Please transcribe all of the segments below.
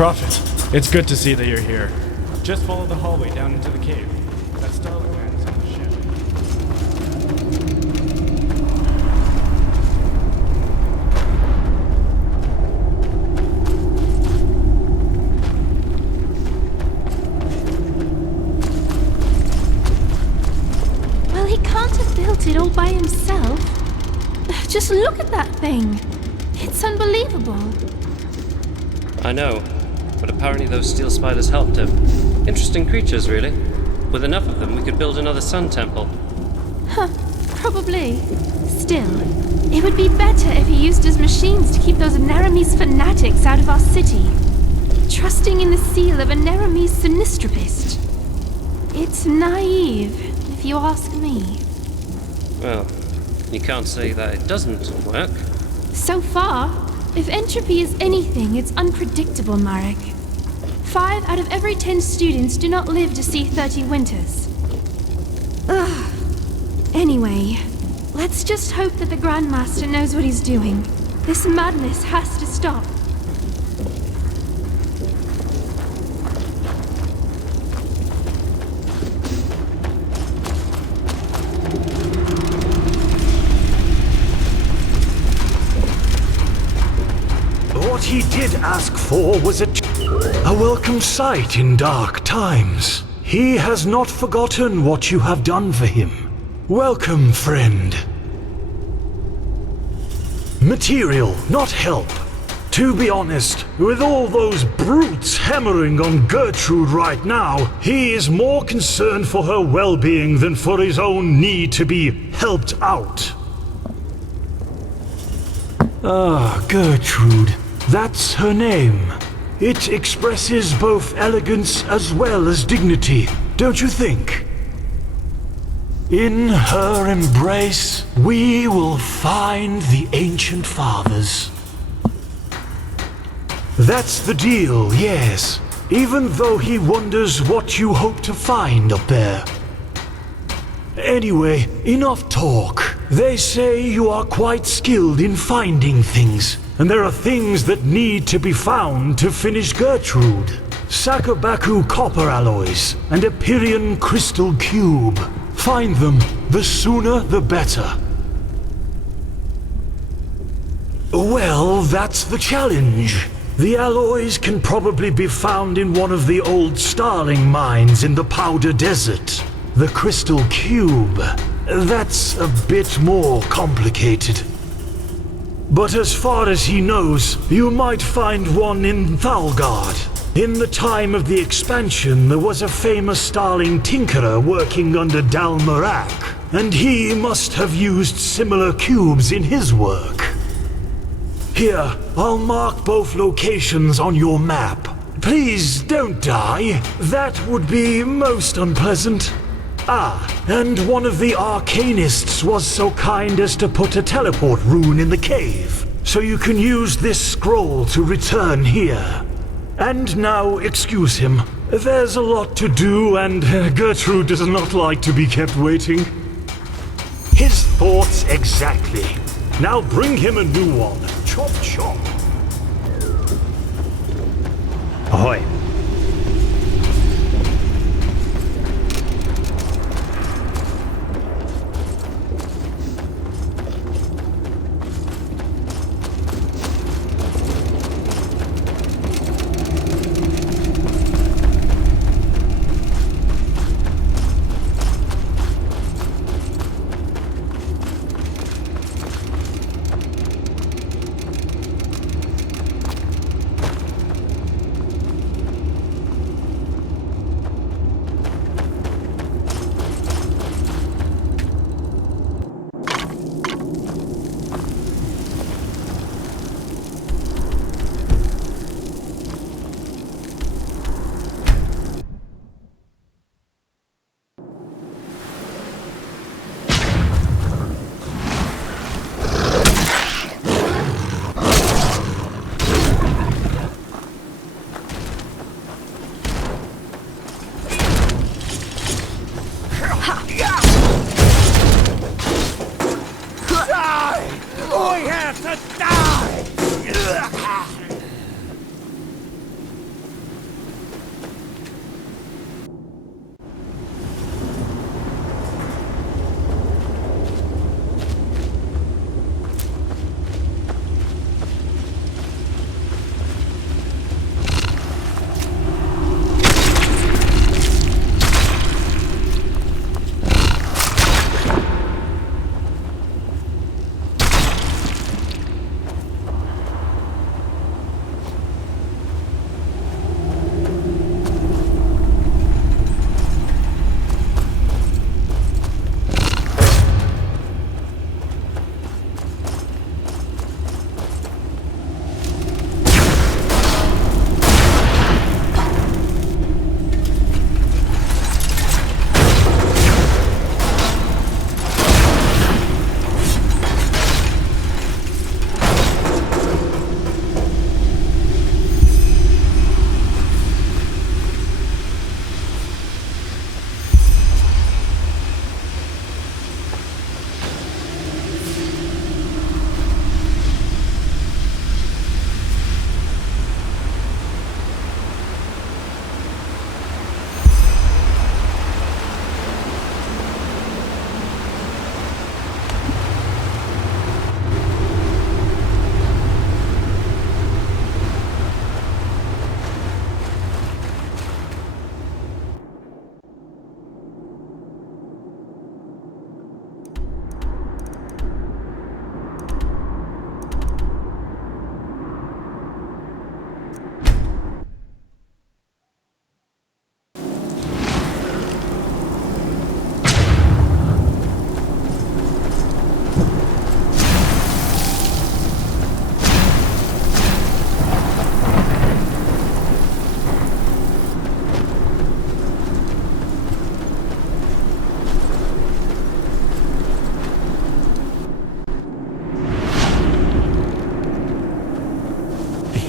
Prophet, it's good to see that you're here. Just follow the hallway down into the cave. That Starling man is on the ship. Well, he can't have built it all by himself. Just look at that thing. It's unbelievable. I know, but apparently those steel spiders helped him. Interesting creatures, really. With enough of them, we could build another sun temple. Huh, probably. Still, it would be better if he used his machines to keep those Neramese fanatics out of our city. Trusting in the seal of a Neramese sinistropist. It's naive, if you ask me. Well, you can't say that it doesn't work. So far, if entropy is anything, it's unpredictable, Marek. 5 out of every 10 students do not live to see 30 winters. Ugh. Anyway, let's just hope that the Grandmaster knows what he's doing. This madness has to stop. What he did ask for was a welcome sight in dark times. He has not forgotten what you have done for him. Welcome, friend. Material, not help. To be honest, with all those brutes hammering on Gertrude right now, he is more concerned for her well-being than for his own need to be helped out. Ah, Gertrude. That's her name. It expresses both elegance as well as dignity, don't you think? In her embrace, we will find the ancient fathers. That's the deal, yes. Even though he wonders what you hope to find up there. Anyway, enough talk. They say you are quite skilled in finding things. And there are things that need to be found to finish Gertrude. Sakabaku copper alloys and a Pyrian crystal cube. Find them. The sooner the better. Well, that's the challenge. The alloys can probably be found in one of the old Starling mines in the Powder Desert. The crystal cube. That's a bit more complicated. But as far as he knows, you might find one in Thalgard. In the time of the expansion, there was a famous Starling tinkerer working under Dalmarak, and he must have used similar cubes in his work. Here, I'll mark both locations on your map. Please don't die. That would be most unpleasant. Ah, and one of the arcanists was so kind as to put a teleport rune in the cave, so you can use this scroll to return here. And now, excuse him. There's a lot to do, and Gertrude does not like to be kept waiting. His thoughts exactly. Now bring him a new one. Chop chop. Ahoy.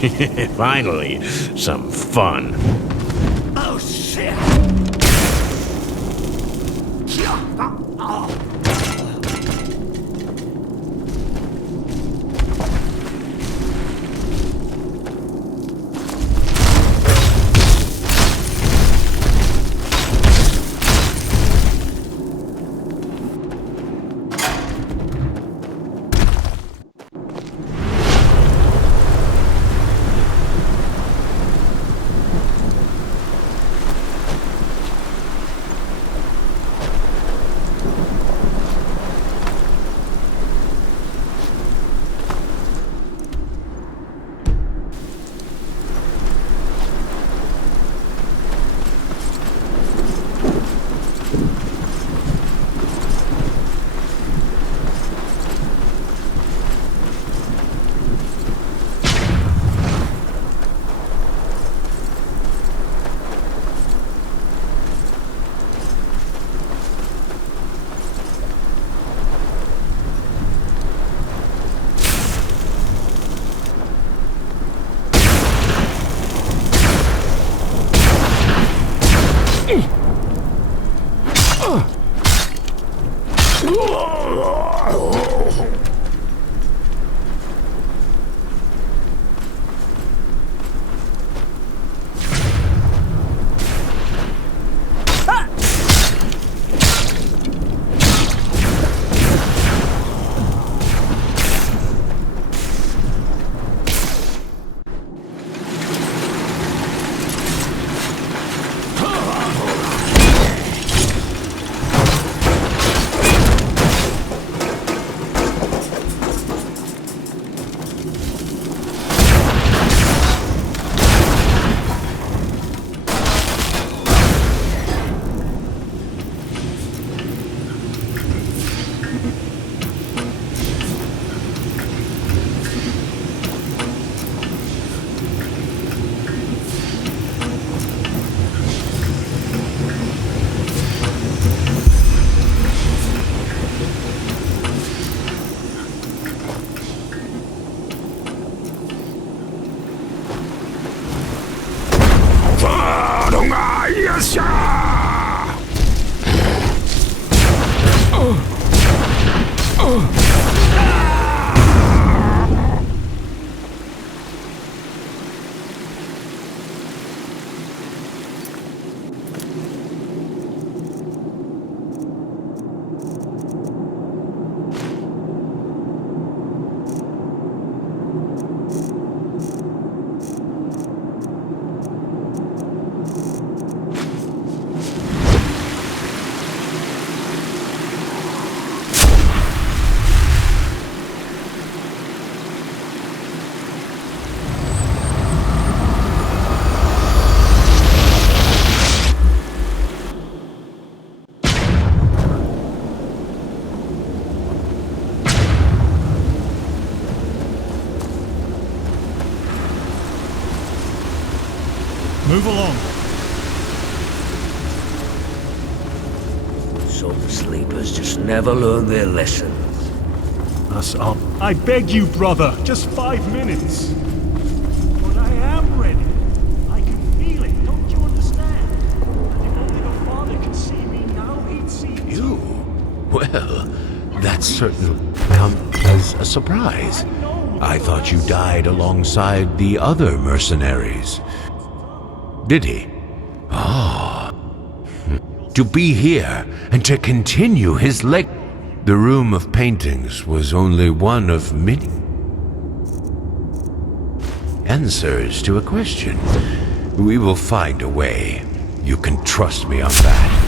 Finally, some fun. Oh, shit! Move along. Some sleepers just never learn their lessons. Us up. I beg you, brother, just 5 minutes. But I am ready. I can feel it, don't you understand? And if only the father could see me now, he'd see me. You? Well, that certainly comes as a surprise. I thought you died alongside the other mercenaries. Did he? Ah. To be here and to continue his leg. The room of paintings was only one of many answers to a question. We will find a way. You can trust me on that.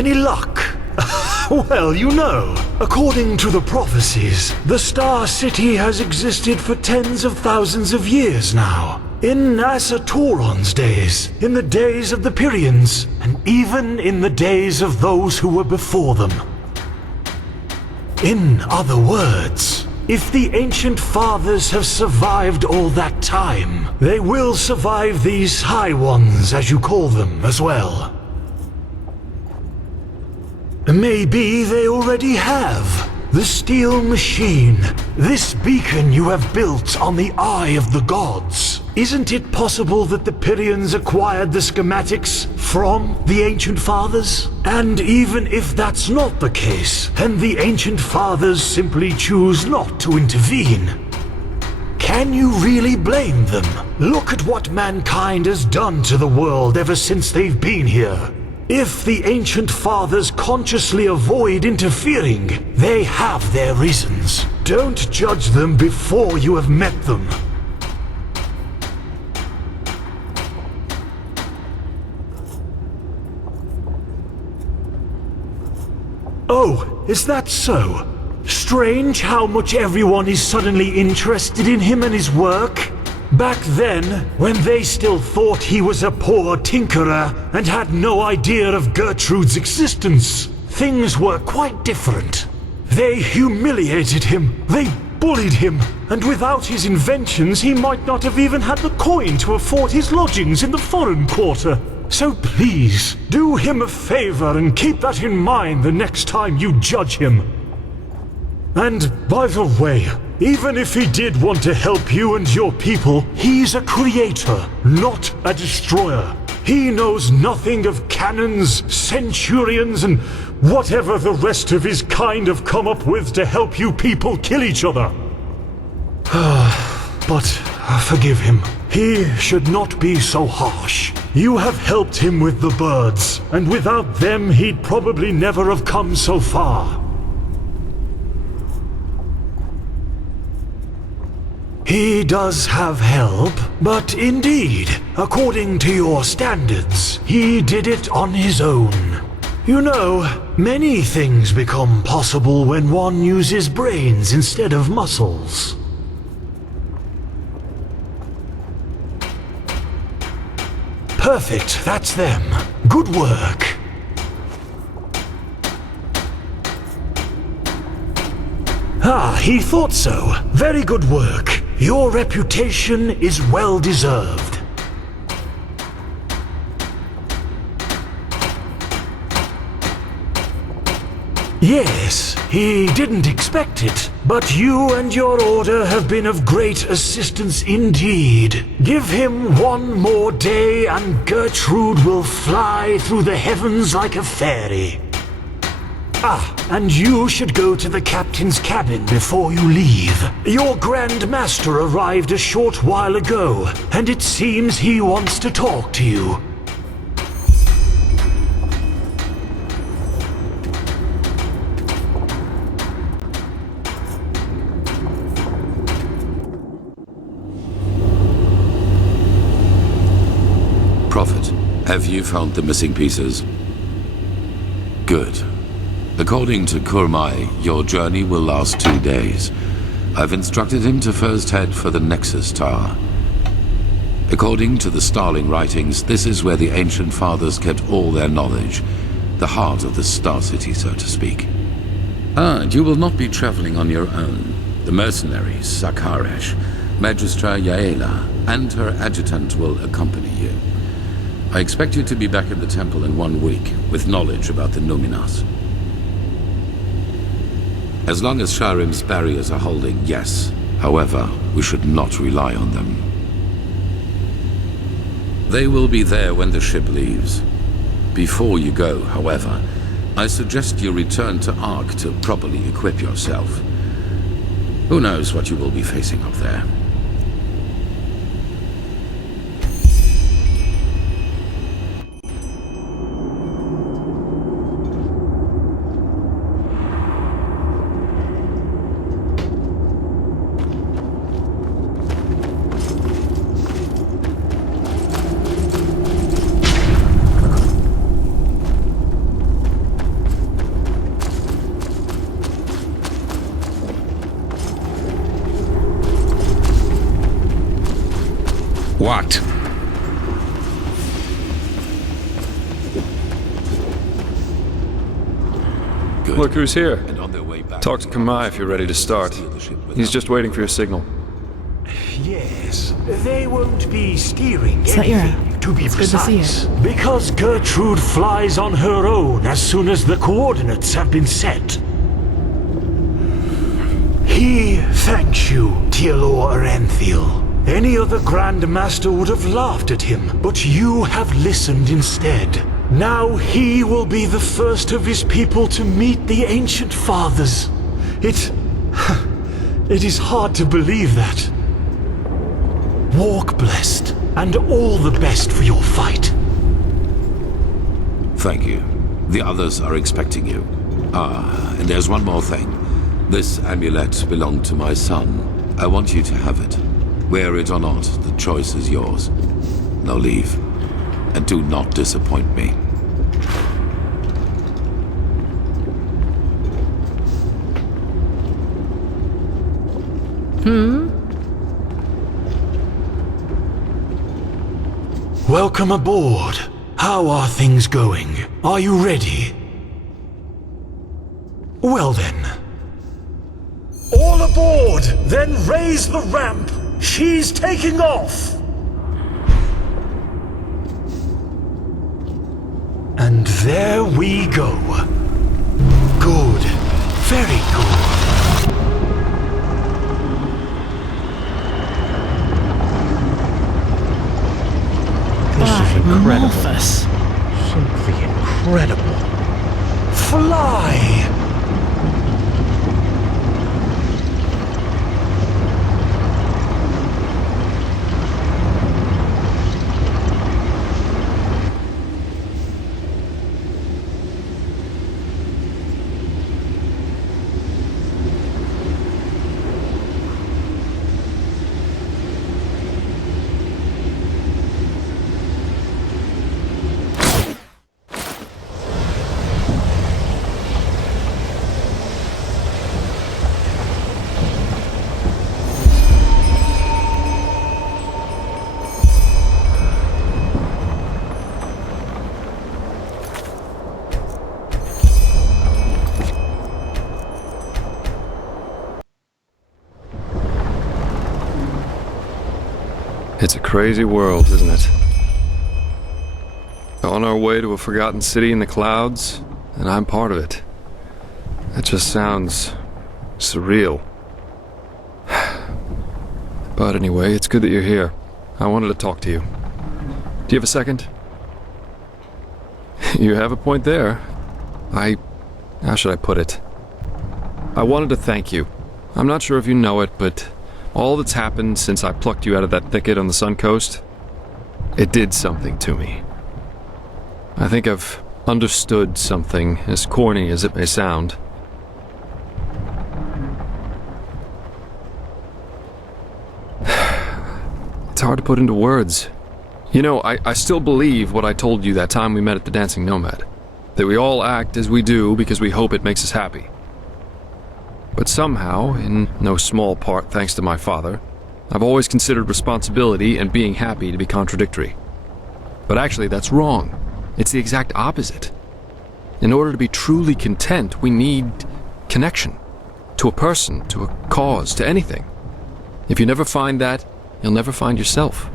Any luck? Well, you know, according to the prophecies, the Star City has existed for tens of thousands of years now. In Asatoron's days, in the days of the Pyrians, and even in the days of those who were before them. In other words, if the Ancient Fathers have survived all that time, they will survive these High Ones, as you call them, as well. Maybe they already have. The steel machine, this beacon you have built on the Eye of the Gods. Isn't it possible that the Pyrians acquired the schematics from the Ancient Fathers? And even if that's not the case, then the Ancient Fathers simply choose not to intervene. Can you really blame them? Look at what mankind has done to the world ever since they've been here. If the Ancient Fathers consciously avoid interfering, they have their reasons. Don't judge them before you have met them. Oh, is that so? Strange how much everyone is suddenly interested in him and his work. Back then, when they still thought he was a poor tinkerer and had no idea of Gertrude's existence, things were quite different. They humiliated him, they bullied him, and without his inventions he might not have even had the coin to afford his lodgings in the foreign quarter. So please, do him a favor and keep that in mind the next time you judge him. And by the way, even if he did want to help you and your people, he's a creator, not a destroyer. He knows nothing of cannons, centurions, and whatever the rest of his kind have come up with to help you people kill each other. But forgive him. He should not be so harsh. You have helped him with the birds, and without them he'd probably never have come so far. He does have help, but indeed, according to your standards, he did it on his own. You know, many things become possible when one uses brains instead of muscles. Perfect, that's them. Good work. Ah, he thought so. Very good work. Your reputation is well deserved. Yes, he didn't expect it, but you and your order have been of great assistance indeed. Give him one more day and Gertrude will fly through the heavens like a fairy. Ah, and you should go to the captain's cabin before you leave. Your Grand Master arrived a short while ago, and it seems he wants to talk to you. Prophet, have you found the missing pieces? Good. According to Kurmai, your journey will last 2 days. I've instructed him to first head for the Nexus Tower. According to the Starling writings, this is where the Ancient Fathers kept all their knowledge, the heart of the Star City, so to speak. And you will not be traveling on your own. The mercenaries, Sakaresh, Magistra Yaela, and her adjutant will accompany you. I expect you to be back in the temple in 1 week, with knowledge about the Numinas. As long as Sharim's barriers are holding, yes. However, we should not rely on them. They will be there when the ship leaves. Before you go, however, I suggest you return to Ark to properly equip yourself. Who knows what you will be facing up there? good. Look who's here. And on their way back, Talk to Kamai if you're ready to start. He's just waiting for your signal. Yes, they won't be steering Saira, anything, to be it's good to see precise. Because Gertrude flies on her own as soon as the coordinates have been set. He thanks you, Tealor Aranthiel. Any other Grand Master would have laughed at him, but you have listened instead. Now he will be the first of his people to meet the Ancient Fathers. It is hard to believe that. Walk blessed, and all the best for your fight. Thank you. The others are expecting you. Ah, and there's one more thing. This amulet belonged to my son. I want you to have it. Wear it or not, the choice is yours. Now leave. And do not disappoint me. Welcome aboard. How are things going? Are you ready? Well then. All aboard! Then raise the ramp! She's taking off! And there we go. Good. Very good. This is incredible. Marvelous. Simply incredible. Fly! It's a crazy world, isn't it? On our way to a forgotten city in the clouds, and I'm part of it. That just sounds surreal. But anyway, it's good that you're here. I wanted to talk to you. Do you have a second? You have a point there. How should I put it? I wanted to thank you. I'm not sure if you know it, but all that's happened since I plucked you out of that thicket on the Sun Coast, it did something to me. I think I've understood something, as corny as it may sound. It's hard to put into words. You know, I still believe what I told you that time we met at the Dancing Nomad. That we all act as we do because we hope it makes us happy. But somehow, in no small part thanks to my father, I've always considered responsibility and being happy to be contradictory. But actually, that's wrong. It's the exact opposite. In order to be truly content, we need connection. To a person, to a cause, to anything. If you never find that, you'll never find yourself.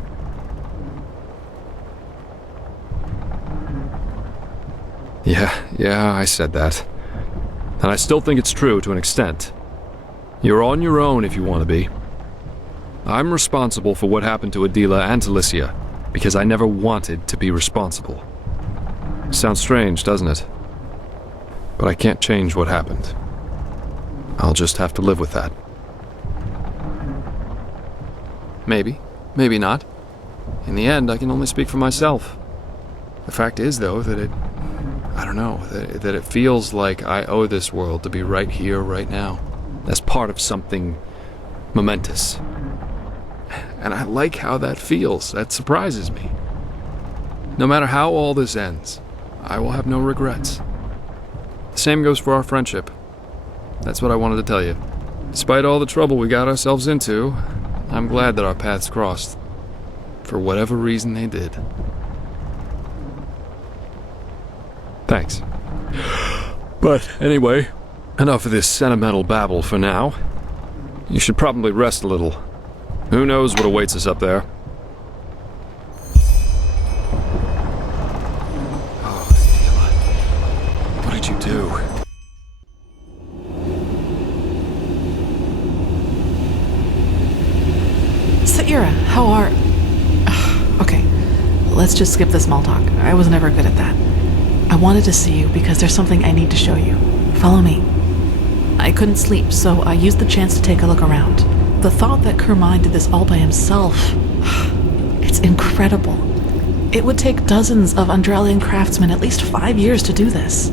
Yeah, I said that. And I still think it's true to an extent. You're on your own if you want to be. I'm responsible for what happened to Adila and to Licia, because I never wanted to be responsible. Sounds strange, doesn't it? But I can't change what happened. I'll just have to live with that. Maybe, maybe not. In the end, I can only speak for myself. The fact is, though, that it feels like I owe this world to be right here, right now, as part of something momentous. And I like how that feels. That surprises me. No matter how all this ends, I will have no regrets. The same goes for our friendship. That's what I wanted to tell you. Despite all the trouble we got ourselves into, I'm glad that our paths crossed. For whatever reason they did. Thanks. But anyway, enough of this sentimental babble for now. You should probably rest a little. Who knows what awaits us up there? Oh, Hila. What did you do? Saira, how are... Okay, let's just skip the small talk. I was never good at that. I wanted to see you because there's something I need to show you. Follow me. I couldn't sleep, so I used the chance to take a look around. The thought that Kermine did this all by himself... It's incredible. It would take dozens of Enderalian craftsmen at least 5 years to do this.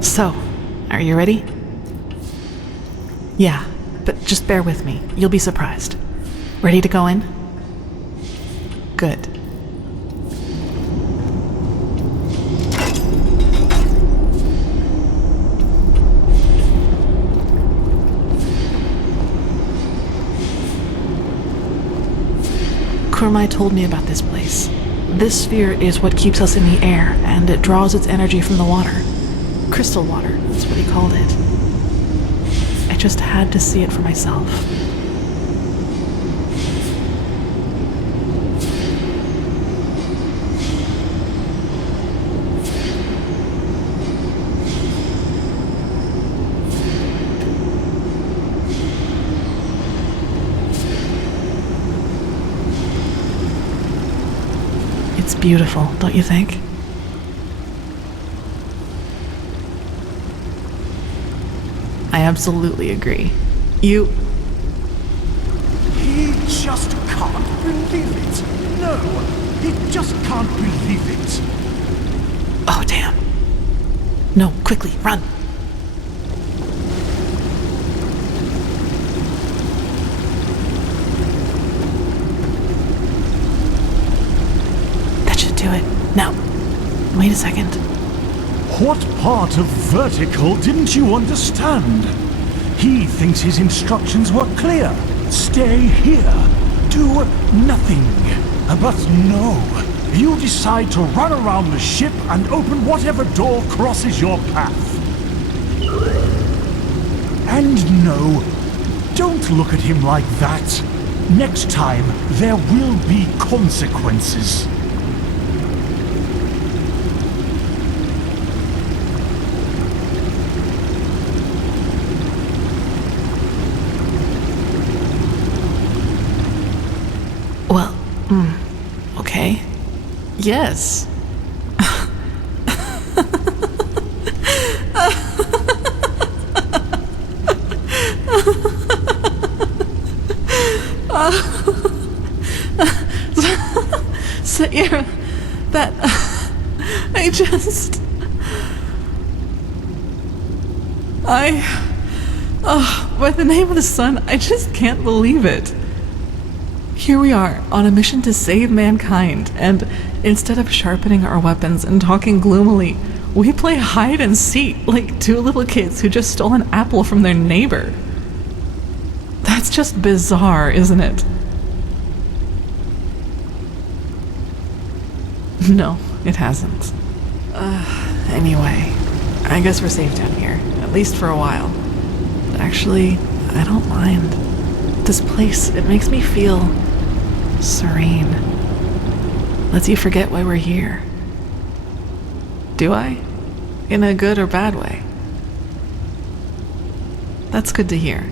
So, are you ready? Yeah, but just bear with me. You'll be surprised. Ready to go in? Good. Kurmai told me about this place. This sphere is what keeps us in the air, and it draws its energy from the water. Crystal water, that's what he called it. I just had to see it for myself. It's beautiful, don't you think? I absolutely agree. You... He just can't believe it. No, he just can't believe it. Oh, damn. No, quickly, run. That should do it. Now, wait a second. What part of vertical didn't you understand? He thinks his instructions were clear. Stay here. Do nothing. But no. You decide to run around the ship and open whatever door crosses your path. And no, don't look at him like that. Next time, there will be consequences. Well, okay. Yes. Saira, that... I just... by the name of the sun, I just can't believe it. Here we are, on a mission to save mankind, and instead of sharpening our weapons and talking gloomily, we play hide and seek like two little kids who just stole an apple from their neighbor. That's just bizarre, isn't it? No, it hasn't. Anyway, I guess we're safe down here, at least for a while. Actually, I don't mind. This place, it makes me feel serene. Lets you forget why we're here. Do I? In a good or bad way? That's good to hear.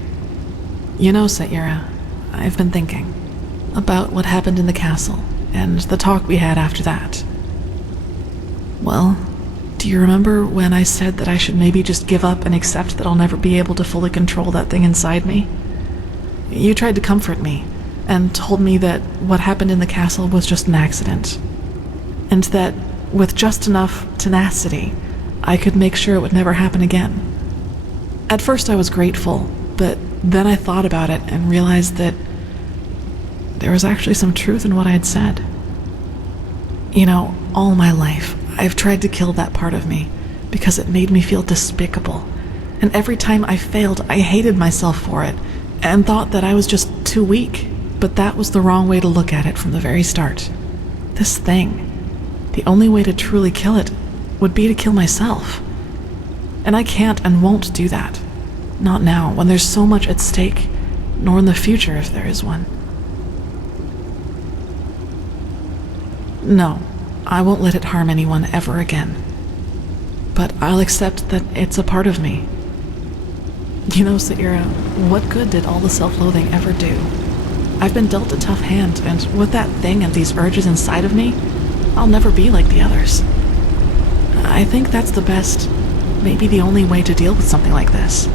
You know, Saira, I've been thinking about what happened in the castle and the talk we had after that. Well, do you remember when I said that I should maybe just give up and accept that I'll never be able to fully control that thing inside me? You tried to comfort me and told me that what happened in the castle was just an accident, and that with just enough tenacity, I could make sure it would never happen again. At first I was grateful, but then I thought about it and realized that there was actually some truth in what I had said. You know, all my life, I've tried to kill that part of me because it made me feel despicable, and every time I failed, I hated myself for it and thought that I was just too weak. But that was the wrong way to look at it from the very start. This thing, the only way to truly kill it would be to kill myself. And I can't and won't do that. Not now, when there's so much at stake, nor in the future if there is one. No, I won't let it harm anyone ever again. But I'll accept that it's a part of me. You know, Saira, what good did all the self-loathing ever do? I've been dealt a tough hand, and with that thing and these urges inside of me, I'll never be like the others. I think that's the best, maybe the only way to deal with something like this.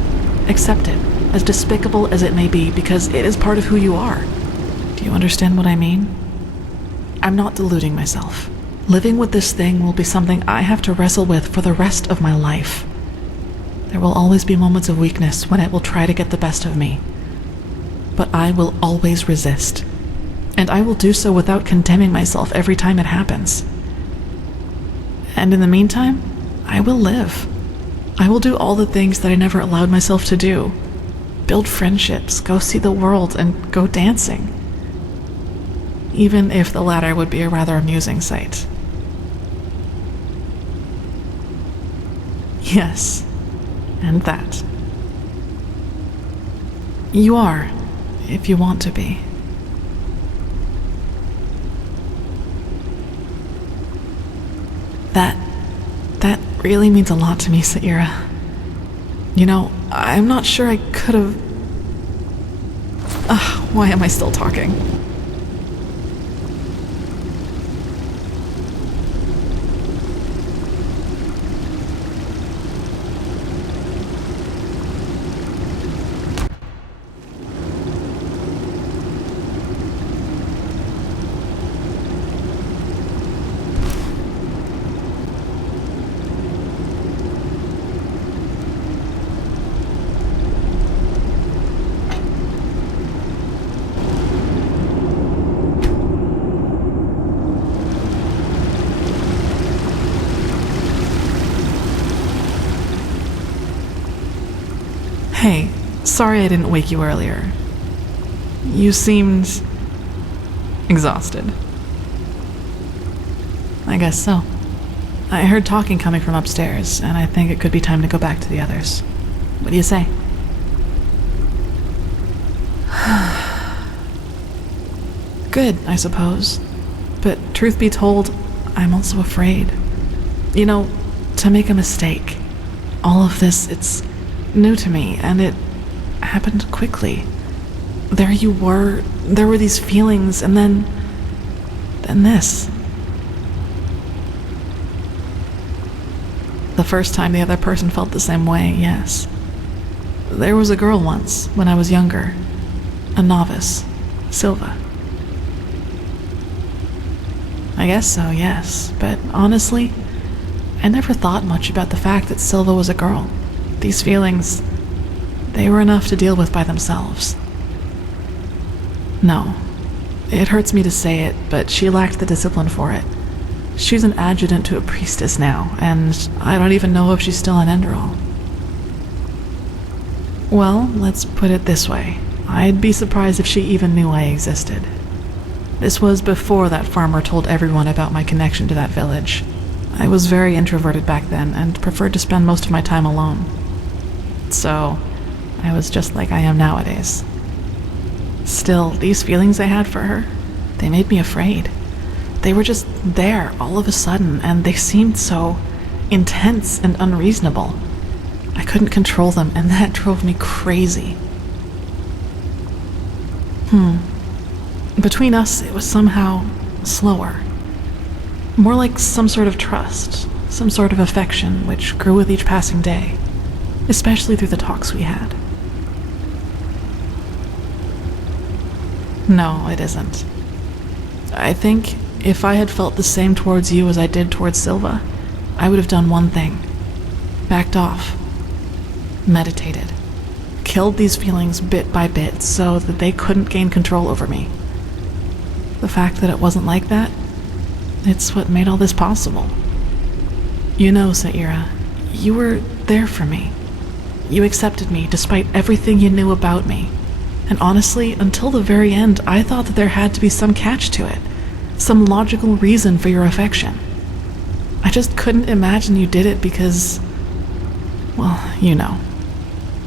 Accept it, as despicable as it may be, because it is part of who you are. Do you understand what I mean? I'm not deluding myself. Living with this thing will be something I have to wrestle with for the rest of my life. There will always be moments of weakness when it will try to get the best of me. But I will always resist. And I will do so without condemning myself every time it happens. And in the meantime, I will live. I will do all the things that I never allowed myself to do. Build friendships, go see the world, and go dancing. Even if the latter would be a rather amusing sight. Yes, and that. You are, if you want to be. That really means a lot to me, Saira. You know, I'm not sure I could have... why am I still talking? Hey, sorry I didn't wake you earlier. You seemed... exhausted. I guess so. I heard talking coming from upstairs, and I think it could be time to go back to the others. What do you say? Good, I suppose. But truth be told, I'm also afraid. You know, to make a mistake. All of this, it's new to me, and it happened quickly. There you were, there were these feelings, and then this. The first time the other person felt the same way, yes. There was a girl once, when I was younger. A novice. Silva. I guess so, yes, but honestly, I never thought much about the fact that Silva was a girl. These feelings, they were enough to deal with by themselves. No, it hurts me to say it, but she lacked the discipline for it. She's an adjutant to a priestess now, and I don't even know if she's still in Enderal. Well, let's put it this way. I'd be surprised if she even knew I existed. This was before that farmer told everyone about my connection to that village. I was very introverted back then and preferred to spend most of my time alone. So, I was just like I am nowadays. Still, these feelings I had for her, they made me afraid. They were just there all of a sudden, and they seemed so intense and unreasonable. I couldn't control them, and that drove me crazy. Between us, it was somehow slower. More like some sort of trust, some sort of affection, which grew with each passing day. Especially through the talks we had. No, it isn't. I think if I had felt the same towards you as I did towards Silva, I would have done one thing. Backed off. Meditated. Killed these feelings bit by bit so that they couldn't gain control over me. The fact that it wasn't like that, it's what made all this possible. You know, Saira, you were there for me. You accepted me despite everything you knew about me, And honestly, until the very end, I thought that there had to be some catch to it. Some logical reason for your affection. I just couldn't imagine you did it because... well, you know.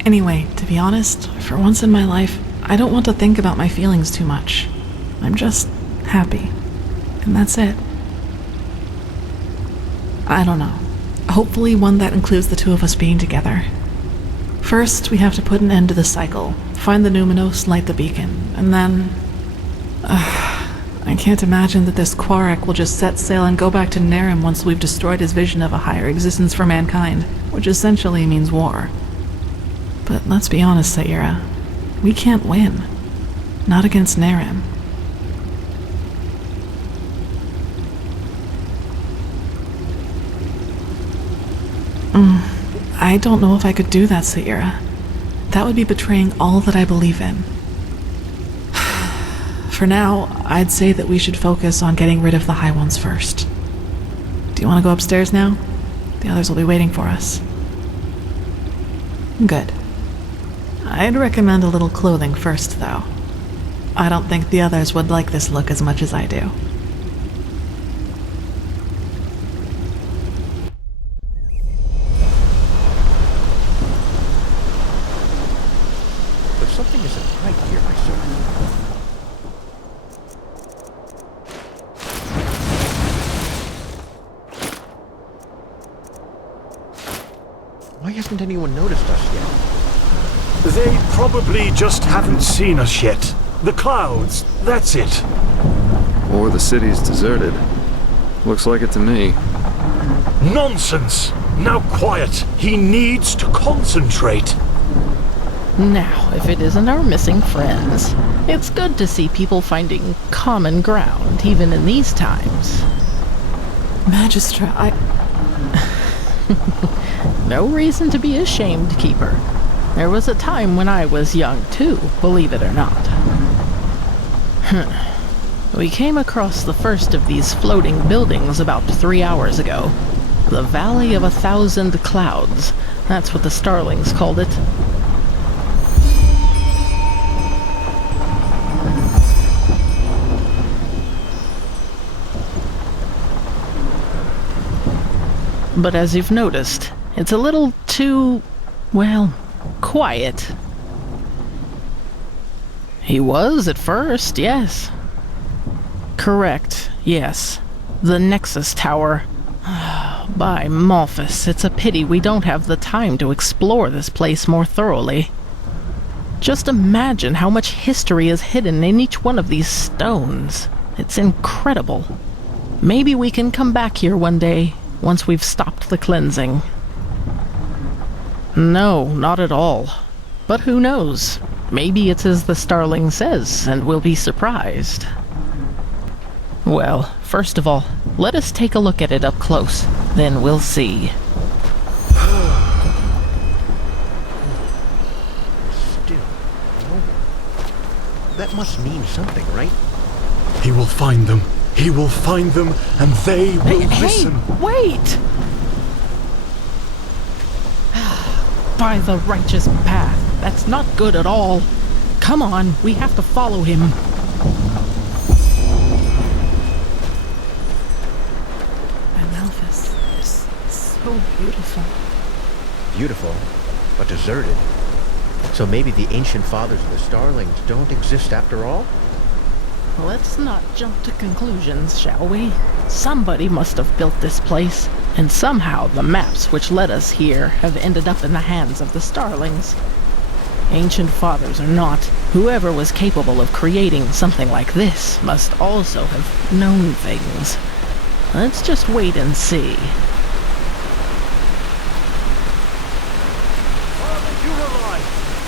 Anyway, to be honest, for once in my life, I don't want to think about my feelings too much. I'm just happy. And that's it. I don't know. Hopefully one that includes the two of us being together. First, we have to put an end to the cycle, find the Numinos, light the beacon, and then... I can't imagine that this Quarek will just set sail and go back to Nerim once we've destroyed his vision of a higher existence for mankind, which essentially means war. But let's be honest, Saira. We can't win. Not against Nerim. I don't know if I could do that, Saira. That would be betraying all that I believe in. For now, I'd say that we should focus on getting rid of the High Ones first. Do you want to go upstairs now? The others will be waiting for us. Good. I'd recommend a little clothing first, though. I don't think the others would like this look as much as I do. But something isn't right here, my son. Why hasn't anyone noticed us yet? They probably just haven't seen us yet. The clouds, that's it. Or the city's deserted. Looks like it to me. Nonsense! Now quiet. He needs to concentrate. Now, if it isn't our missing friends, it's good to see people finding common ground, even in these times. Magistra, No reason to be ashamed, Keeper. There was a time when I was young, too, believe it or not. We came across the first of these floating buildings about 3 hours ago. The Valley of 1,000 Clouds. That's what the Starlings called it. But as you've noticed, it's a little too, well, quiet. He was at first, yes. Correct, yes. The Nexus Tower. By Malphus, it's a pity we don't have the time to explore this place more thoroughly. Just imagine how much history is hidden in each one of these stones. It's incredible. Maybe we can come back here one day, once we've stopped the cleansing. No, not at all. But who knows? Maybe it's as the Starling says, and we'll be surprised. Well, first of all, let us take a look at it up close. Then we'll see. Still, no one. That must mean something, right? He will find them. He will find them, and they will listen. Hey, wait! By the righteous path. That's not good at all. Come on, we have to follow him. My Malphus, this is so beautiful. Beautiful, but deserted. So maybe the ancient fathers of the Starlings don't exist after all? Let's not jump to conclusions, shall we? Somebody must have built this place, and somehow the maps which led us here have ended up in the hands of the Starlings. Ancient fathers or not, whoever was capable of creating something like this must also have known things. Let's just wait and see. Father Uralai,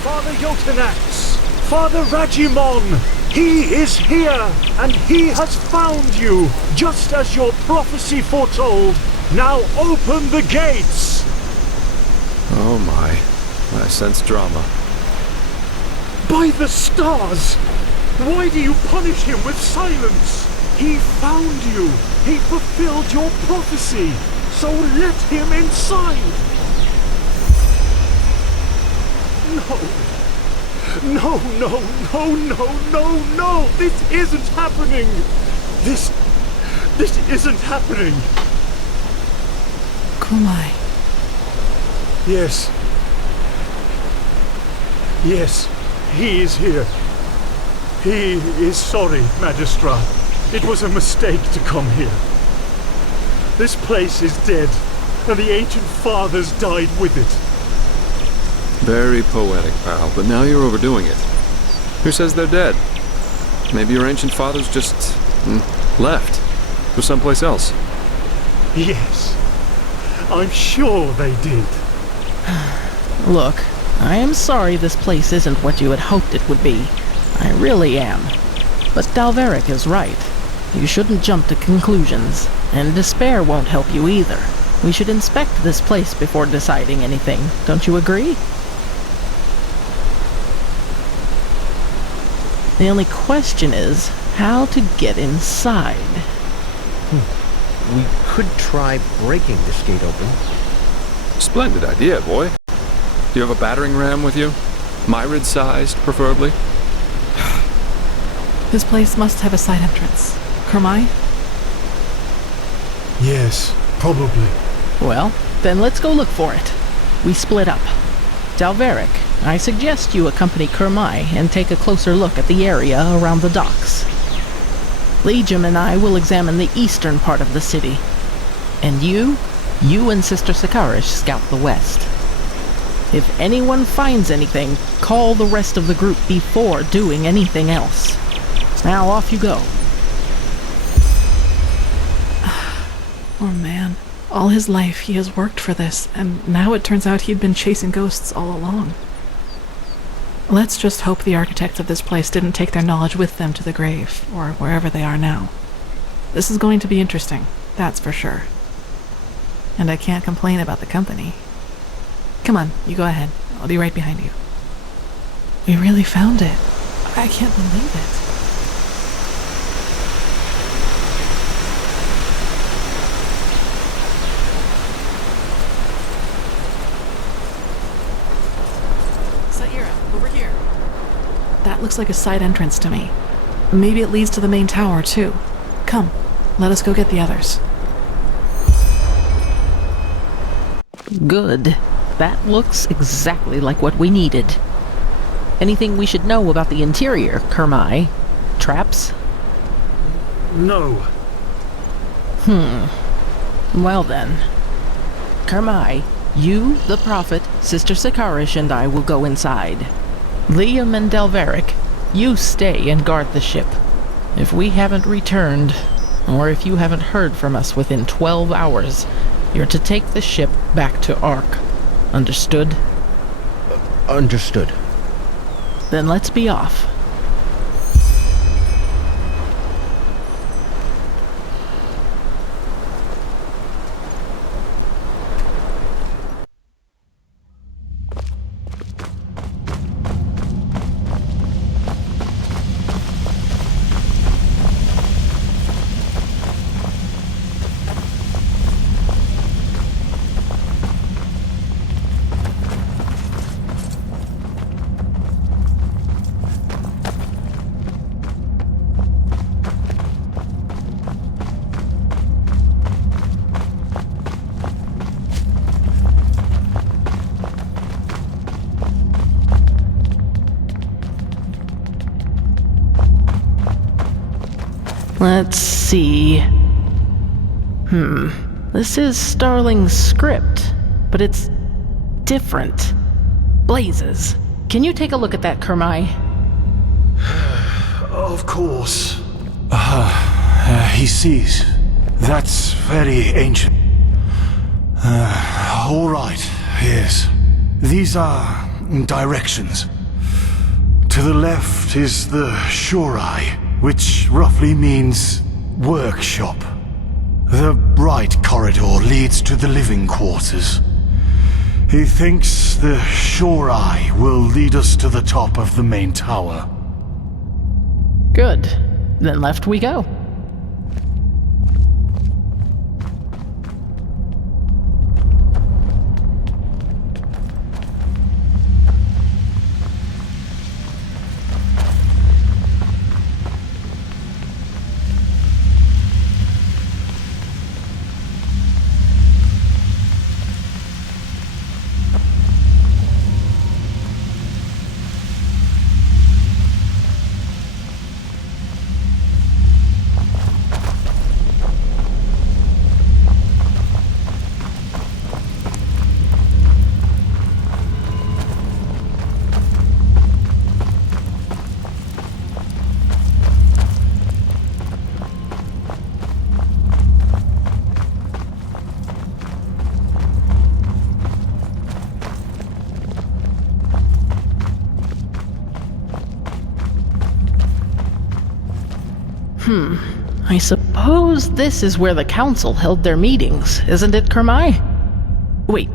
Father Jotanax, Father Rajimon, he is here, and he has found you, just as your prophecy foretold. Now open the gates! Oh my. I sense drama. By the stars! Why do you punish him with silence? He found you. He fulfilled your prophecy. So let him inside. No. No, no, no, no, no, no! This isn't happening! This isn't happening! Kumai. Yes. Yes, he is here. He is sorry, Magistra. It was a mistake to come here. This place is dead, and the ancient fathers died with it. Very poetic, pal, but now you're overdoing it. Who says they're dead? Maybe your ancient fathers just left. Go someplace else. Yes, I'm sure they did. Look, I am sorry this place isn't what you had hoped it would be. I really am. But Dalveric is right. You shouldn't jump to conclusions, and despair won't help you either. We should inspect this place before deciding anything. Don't you agree? The only question is how to get inside. We could try breaking this gate open. Splendid idea, boy. Do you have a battering ram with you? Myrid-sized, preferably? This place must have a side entrance. Kermai? Yes, probably. Well, then let's go look for it. We split up. Dalveric, I suggest you accompany Kermai and take a closer look at the area around the docks. Legium and I will examine the eastern part of the city. And you and Sister Sakarish scout the west. If anyone finds anything, call the rest of the group before doing anything else. Now off you go. Oh man. All his life he has worked for this, and now it turns out he'd been chasing ghosts all along. Let's just hope the architects of this place didn't take their knowledge with them to the grave, or wherever they are now. This is going to be interesting, that's for sure. And I can't complain about the company. Come on, you go ahead. I'll be right behind you. We really found it. I can't believe it. Over here. That looks like a side entrance to me. Maybe it leads to the main tower, too. Come, let us go get the others. Good. That looks exactly like what we needed. Anything we should know about the interior, Kermai? Traps? No. Well then. Kermai, you, the Prophet, Sister Sakarish, and I will go inside. Liam and Dalveric, you stay and guard the ship. If we haven't returned, or if you haven't heard from us within 12 hours, you're to take the ship back to Ark. Understood? Understood. Then let's be off. Let's see. This is Starling's script, but it's different. Blazes. Can you take a look at that, Kermai? Of course. He sees. That's very ancient. All right, yes. These are directions. To the left is the Shorai, which roughly means workshop. The right corridor leads to the living quarters. He thinks the Shorai will lead us to the top of the main tower. Good. Then left we go. I suppose this is where the council held their meetings, isn't it, Kermai? Wait,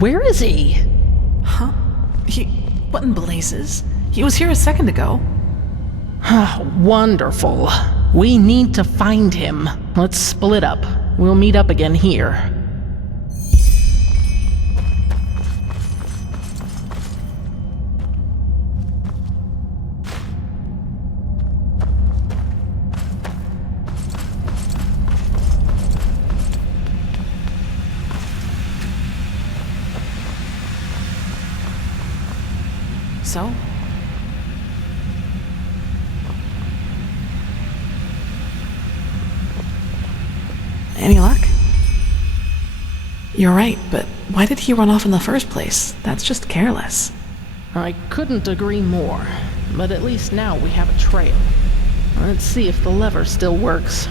where is he? Huh? What in blazes? He was here a second ago. Wonderful. We need to find him. Let's split up. We'll meet up again here. So? Any luck? You're right, but why did he run off in the first place? That's just careless. I couldn't agree more, but at least now we have a trail. Let's see if the lever still works.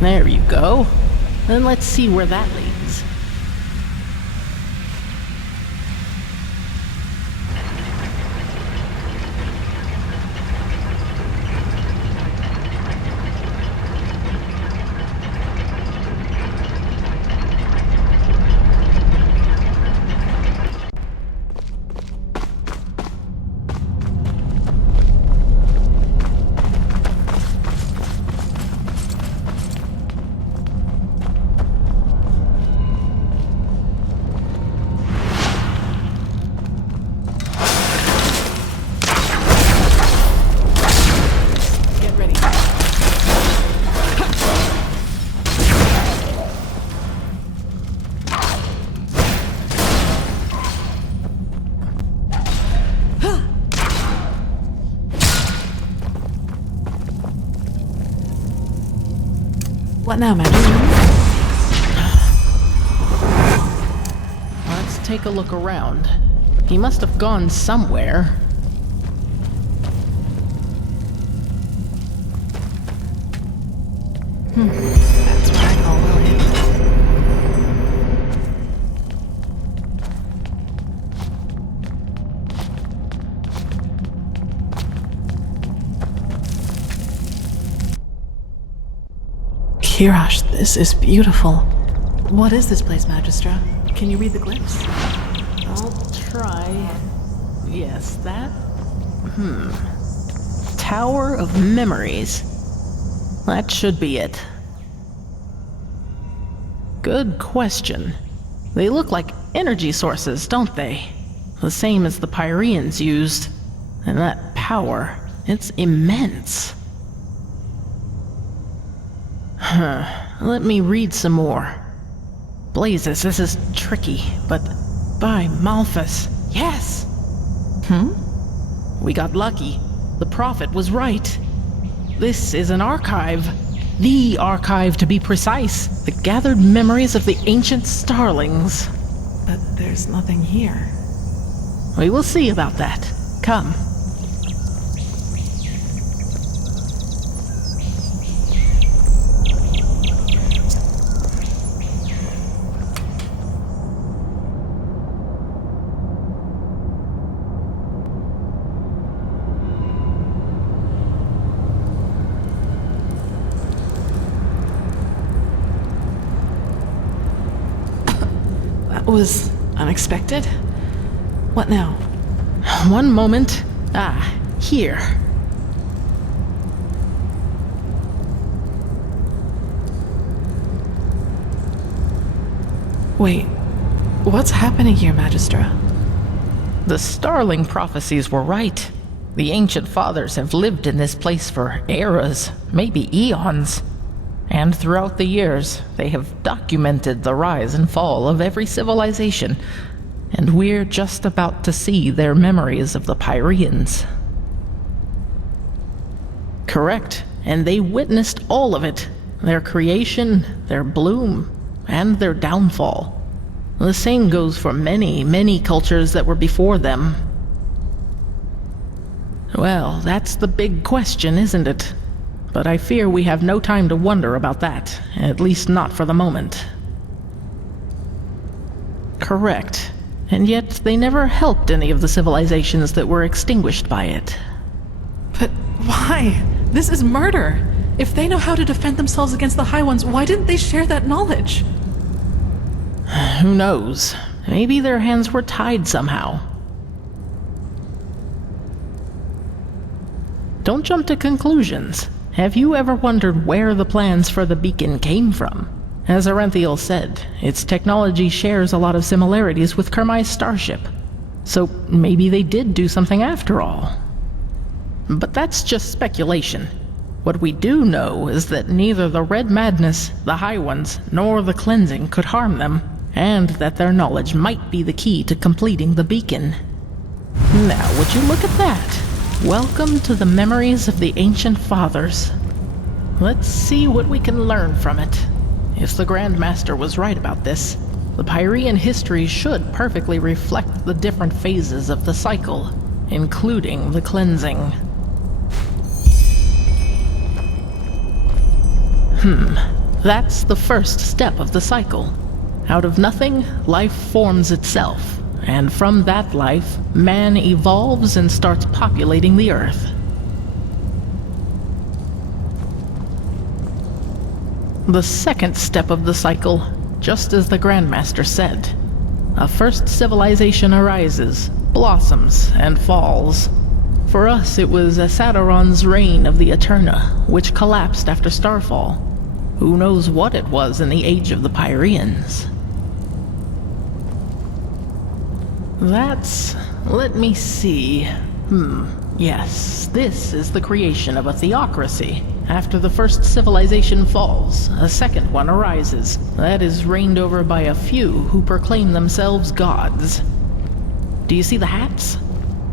There you go. Then let's see where that leads. What now, Magic? Let's take a look around. He must have gone somewhere. That's what I call William. Kirash, this is beautiful. What is this place, Magistra? Can you read the glyphs? I'll try. Yes, that? Tower of Memories. That should be it. Good question. They look like energy sources, don't they? The same as the Pyreans used. And that power, it's immense. Let me read some more. Blazes, this is tricky, but by Malphus, yes! We got lucky. The prophet was right. This is an archive. The archive, to be precise. The gathered memories of the ancient starlings. But there's nothing here. We will see about that. Come. That was unexpected. What now? One moment. Here. Wait, what's happening here, Magistra? The Starling prophecies were right. The ancient fathers have lived in this place for eras, maybe eons. And throughout the years, they have documented the rise and fall of every civilization. And we're just about to see their memories of the Pyreans. Correct, and they witnessed all of it. Their creation, their bloom, and their downfall. The same goes for many, many cultures that were before them. Well, that's the big question, isn't it? But I fear we have no time to wonder about that, at least not for the moment. Correct. And yet they never helped any of the civilizations that were extinguished by it. But why? This is murder. If they know how to defend themselves against the High Ones, why didn't they share that knowledge? Who knows? Maybe their hands were tied somehow. Don't jump to conclusions. Have you ever wondered where the plans for the beacon came from? As Arenthiel said, its technology shares a lot of similarities with Kermai's starship. So maybe they did do something after all. But that's just speculation. What we do know is that neither the Red Madness, the High Ones, nor the Cleansing could harm them, and that their knowledge might be the key to completing the beacon. Now, would you look at that? Welcome to the memories of the Ancient Fathers. Let's see what we can learn from it. If the Grand Master was right about this, the Pyrean history should perfectly reflect the different phases of the cycle, including the cleansing. That's the first step of the cycle. Out of nothing, life forms itself, and from that life, man evolves and starts populating the Earth. The second step of the cycle, just as the Grandmaster said. A first civilization arises, blossoms, and falls. For us, it was Asadaron's reign of the Eterna, which collapsed after Starfall. Who knows what it was in the age of the Pyreans? Let me see. Yes, this is the creation of a theocracy. After the first civilization falls, a second one arises, that is reigned over by a few who proclaim themselves gods. Do you see the hats?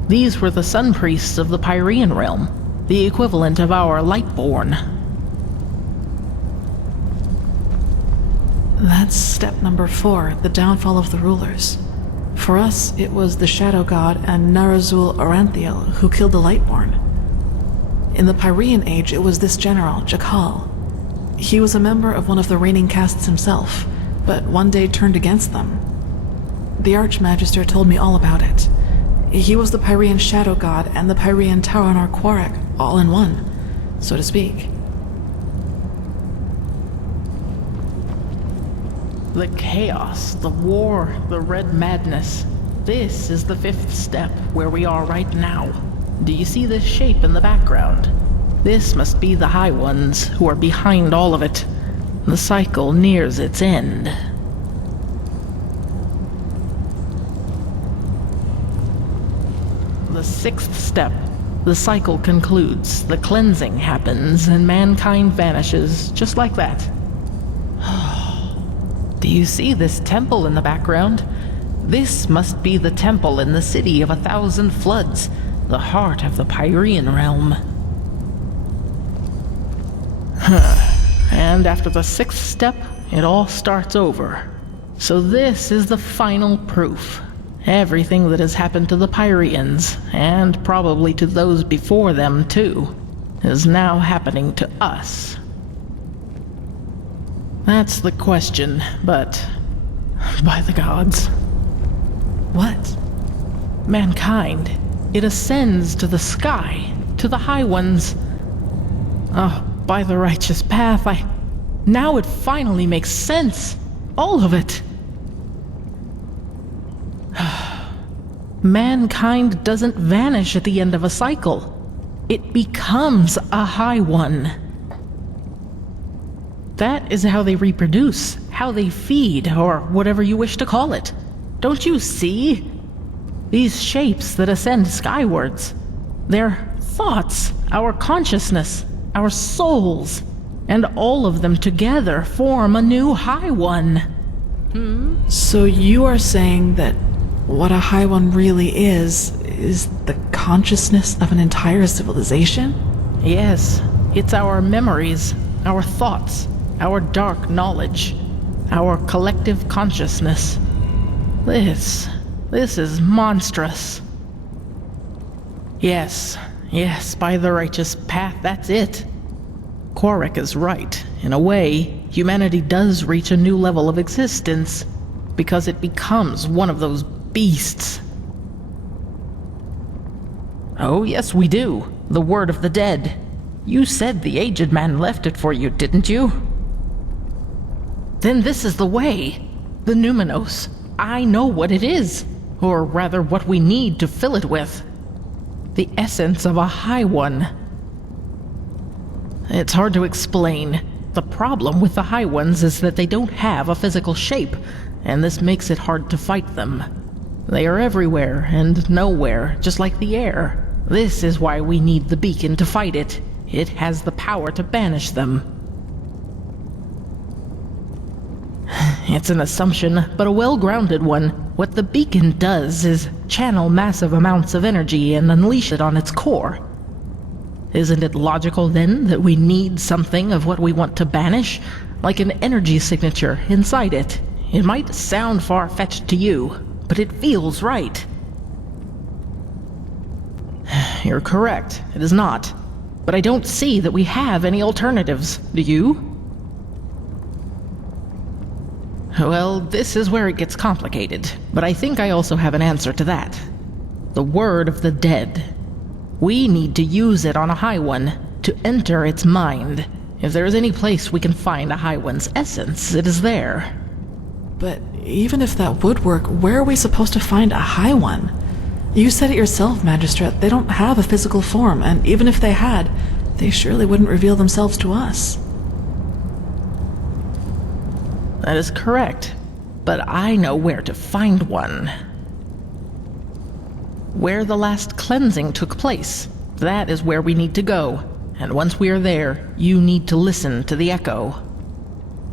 These were the sun priests of the Pyrean realm, the equivalent of our Lightborn. That's step number 4, the downfall of the rulers. For us, it was the Shadow God and Narazul Aranthiel who killed the Lightborn. In the Pyrean Age, it was this general, Jakal. He was a member of one of the reigning castes himself, but one day turned against them. The Archmagister told me all about it. He was the Pyrean Shadow God and the Pyrean Taurenar Quarek, all in one, so to speak. The chaos, the war, the Red Madness. This is the 5th step, where we are right now. Do you see this shape in the background? This must be the High Ones, who are behind all of it. The cycle nears its end. The 6th step. The cycle concludes, the cleansing happens, and mankind vanishes, just like that. Do you see this temple in the background? This must be the temple in the city of 1,000 floods, the heart of the Pyrean realm. And after the 6th step, it all starts over. So this is the final proof. Everything that has happened to the Pyreans, and probably to those before them too, is now happening to us. That's the question, but by the gods. What? Mankind. It ascends to the sky, to the High Ones. Oh, by the righteous path, now it finally makes sense. All of it. Mankind doesn't vanish at the end of a cycle. It becomes a High One. That is how they reproduce, how they feed, or whatever you wish to call it. Don't you see? These shapes that ascend skywards. They're thoughts, our consciousness, our souls, and all of them together form a new High One. So you are saying that what a High One really is the consciousness of an entire civilization? Yes, it's our memories, our thoughts, our dark knowledge, our collective consciousness. This is monstrous. Yes, Yes, by the righteous path, that's it. Quarek is right. In a way, humanity does reach a new level of existence because it becomes one of those beasts. Oh, yes, we do. The word of the dead. You said the aged man left it for you, didn't you? Then this is the way. The Numenos. I know what it is. Or rather, what we need to fill it with. The essence of a High One. It's hard to explain. The problem with the High Ones is that they don't have a physical shape, and this makes it hard to fight them. They are everywhere and nowhere, just like the air. This is why we need the beacon to fight it. It has the power to banish them. It's an assumption, but a well-grounded one. What the beacon does is channel massive amounts of energy and unleash it on its core. Isn't it logical, then, that we need something of what we want to banish? Like an energy signature inside it. It might sound far-fetched to you, but it feels right. You're correct. It is not. But I don't see that we have any alternatives. Do you? Well, this is where it gets complicated, but I think I also have an answer to that. The word of the dead. We need to use it on a High One, to enter its mind. If there is any place we can find a High One's essence, it is there. But even if that would work, where are we supposed to find a High One? You said it yourself, Magistrate. They don't have a physical form, and even if they had, they surely wouldn't reveal themselves to us. That is correct, but I know where to find one. Where the last cleansing took place, that is where we need to go. And once we are there, you need to listen to the echo.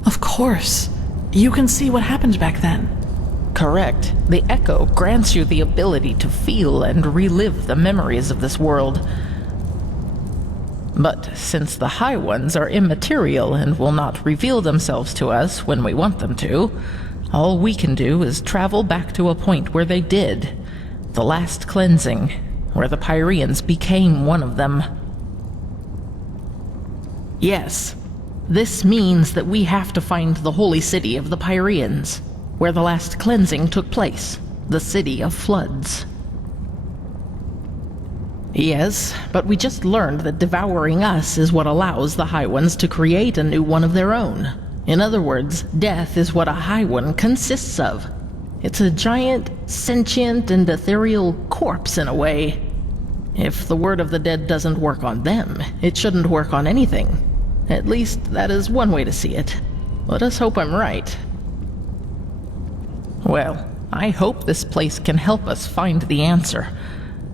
Of course. You can see what happened back then. Correct. The echo grants you the ability to feel and relive the memories of this world. But since the High Ones are immaterial and will not reveal themselves to us when we want them to, all we can do is travel back to a point where they did. The last cleansing, where the Pyreans became one of them. Yes, this means that we have to find the holy city of the Pyreans, where the last cleansing took place, the city of floods. Yes, but we just learned that devouring us is what allows the High Ones to create a new one of their own. In other words, death is what a High One consists of. It's a giant, sentient, and ethereal corpse in a way. If the word of the dead doesn't work on them, it shouldn't work on anything. At least, that is one way to see it. Let us hope I'm right. Well, I hope this place can help us find the answer.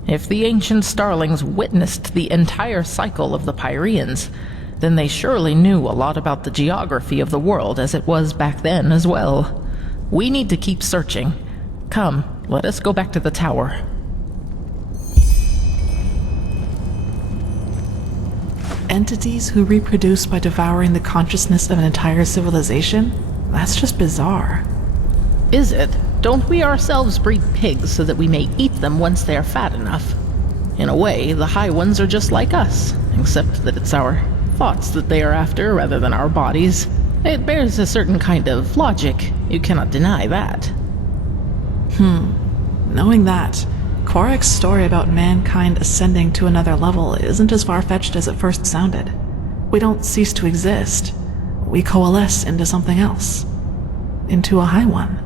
If the ancient starlings witnessed the entire cycle of the Pyreans, then they surely knew a lot about the geography of the world as it was back then as well. We need to keep searching. Come, let us go back to the tower. Entities who reproduce by devouring the consciousness of an entire civilization? That's just bizarre. Is it? Don't we ourselves breed pigs so that we may eat them once they are fat enough? In a way, the High Ones are just like us, except that it's our thoughts that they are after rather than our bodies. It bears a certain kind of logic. You cannot deny that. Knowing that, Quarek's story about mankind ascending to another level isn't as far-fetched as it first sounded. We don't cease to exist. We coalesce into something else. Into a High One.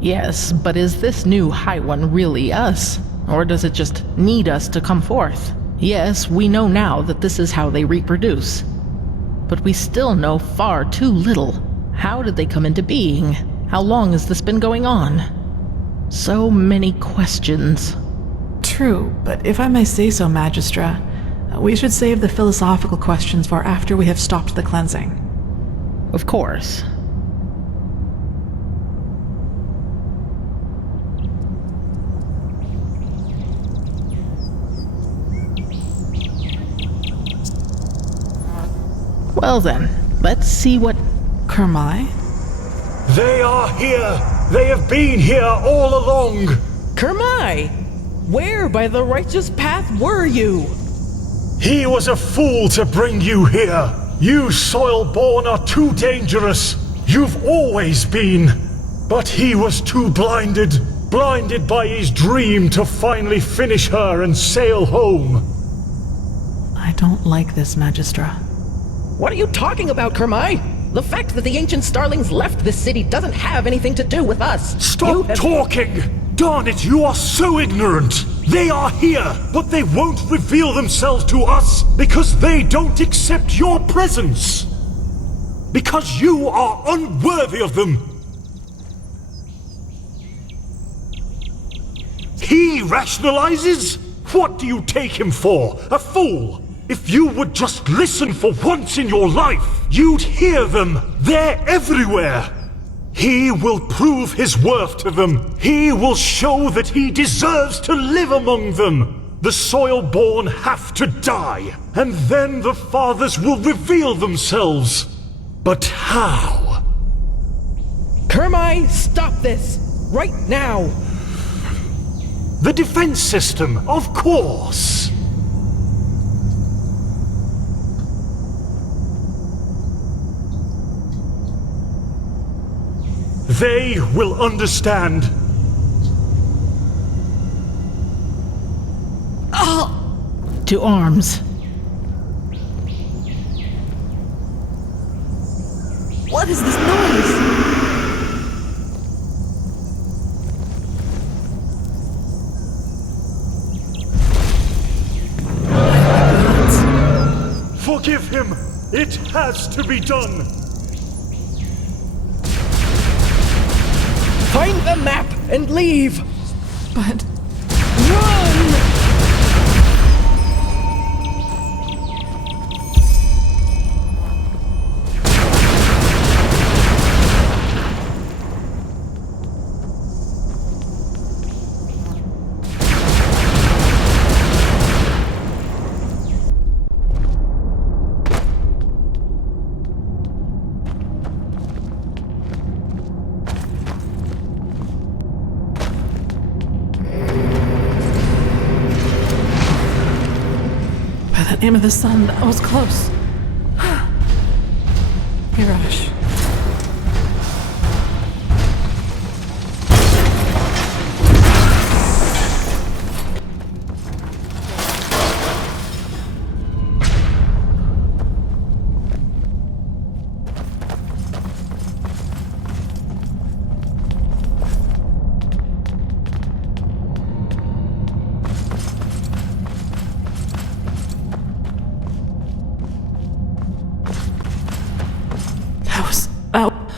Yes, but is this new High One really us? Or does it just need us to come forth? Yes, we know now that this is how they reproduce. But we still know far too little. How did they come into being? How long has this been going on? So many questions. True, but if I may say so, Magistra, we should save the philosophical questions for after we have stopped the cleansing. Of course. Well then, let's see what... Kermai? They are here! They have been here all along! Kermai! Where by the righteous path were you? He was a fool to bring you here. You Soilborn are too dangerous. You've always been. But he was too blinded by his dream to finally finish her and sail home. I don't like this, Magistra. What are you talking about, Kermai? The fact that the ancient starlings left this city doesn't have anything to do with us. Stop talking! Darn it, you are so ignorant! They are here, but they won't reveal themselves to us because they don't accept your presence. Because you are unworthy of them. He rationalizes? What do you take him for? A fool? If you would just listen for once in your life, you'd hear them. They're everywhere. He will prove his worth to them. He will show that he deserves to live among them. The Soilborn have to die, and then the Fathers will reveal themselves. But how? Kermai, stop this! Right now! The defense system, of course. They will understand. To arms. What is this noise? Forgive him! It has to be done! Find the map and leave! But... Run! Name of the sun, that was close. Mirage.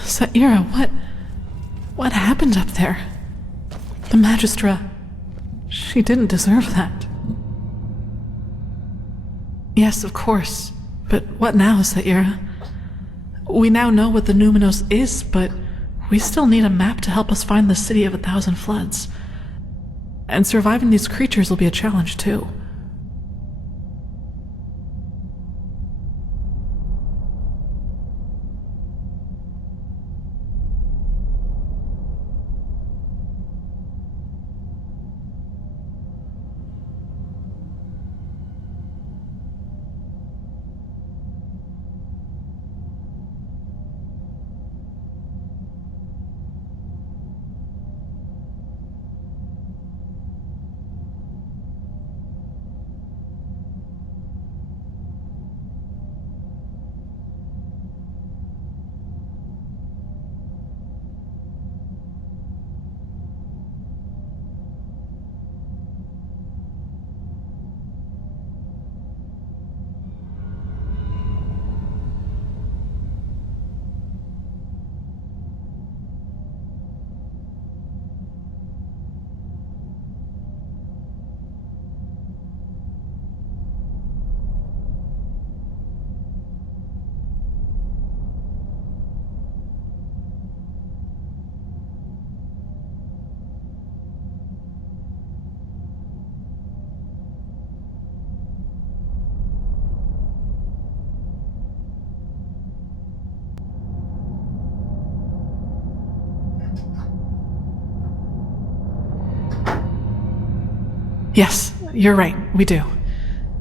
Saira, what happened up there? The Magistra, she didn't deserve that. Yes, of course, but what now, Saira? We now know what the Numinos is, but we still need a map to help us find the City of 1,000 Floods. And surviving these creatures will be a challenge, too. Yes, you're right, we do.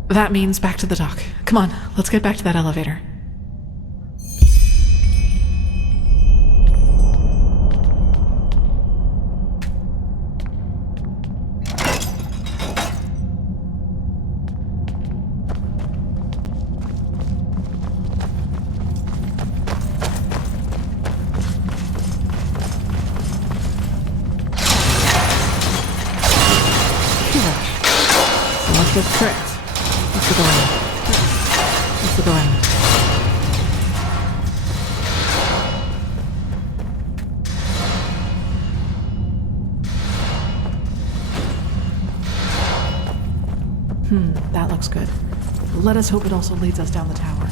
That means back to the dock. Come on, let's get back to that elevator. That's correct. Let's look around. Let's look around. That looks good. Let us hope it also leads us down the tower.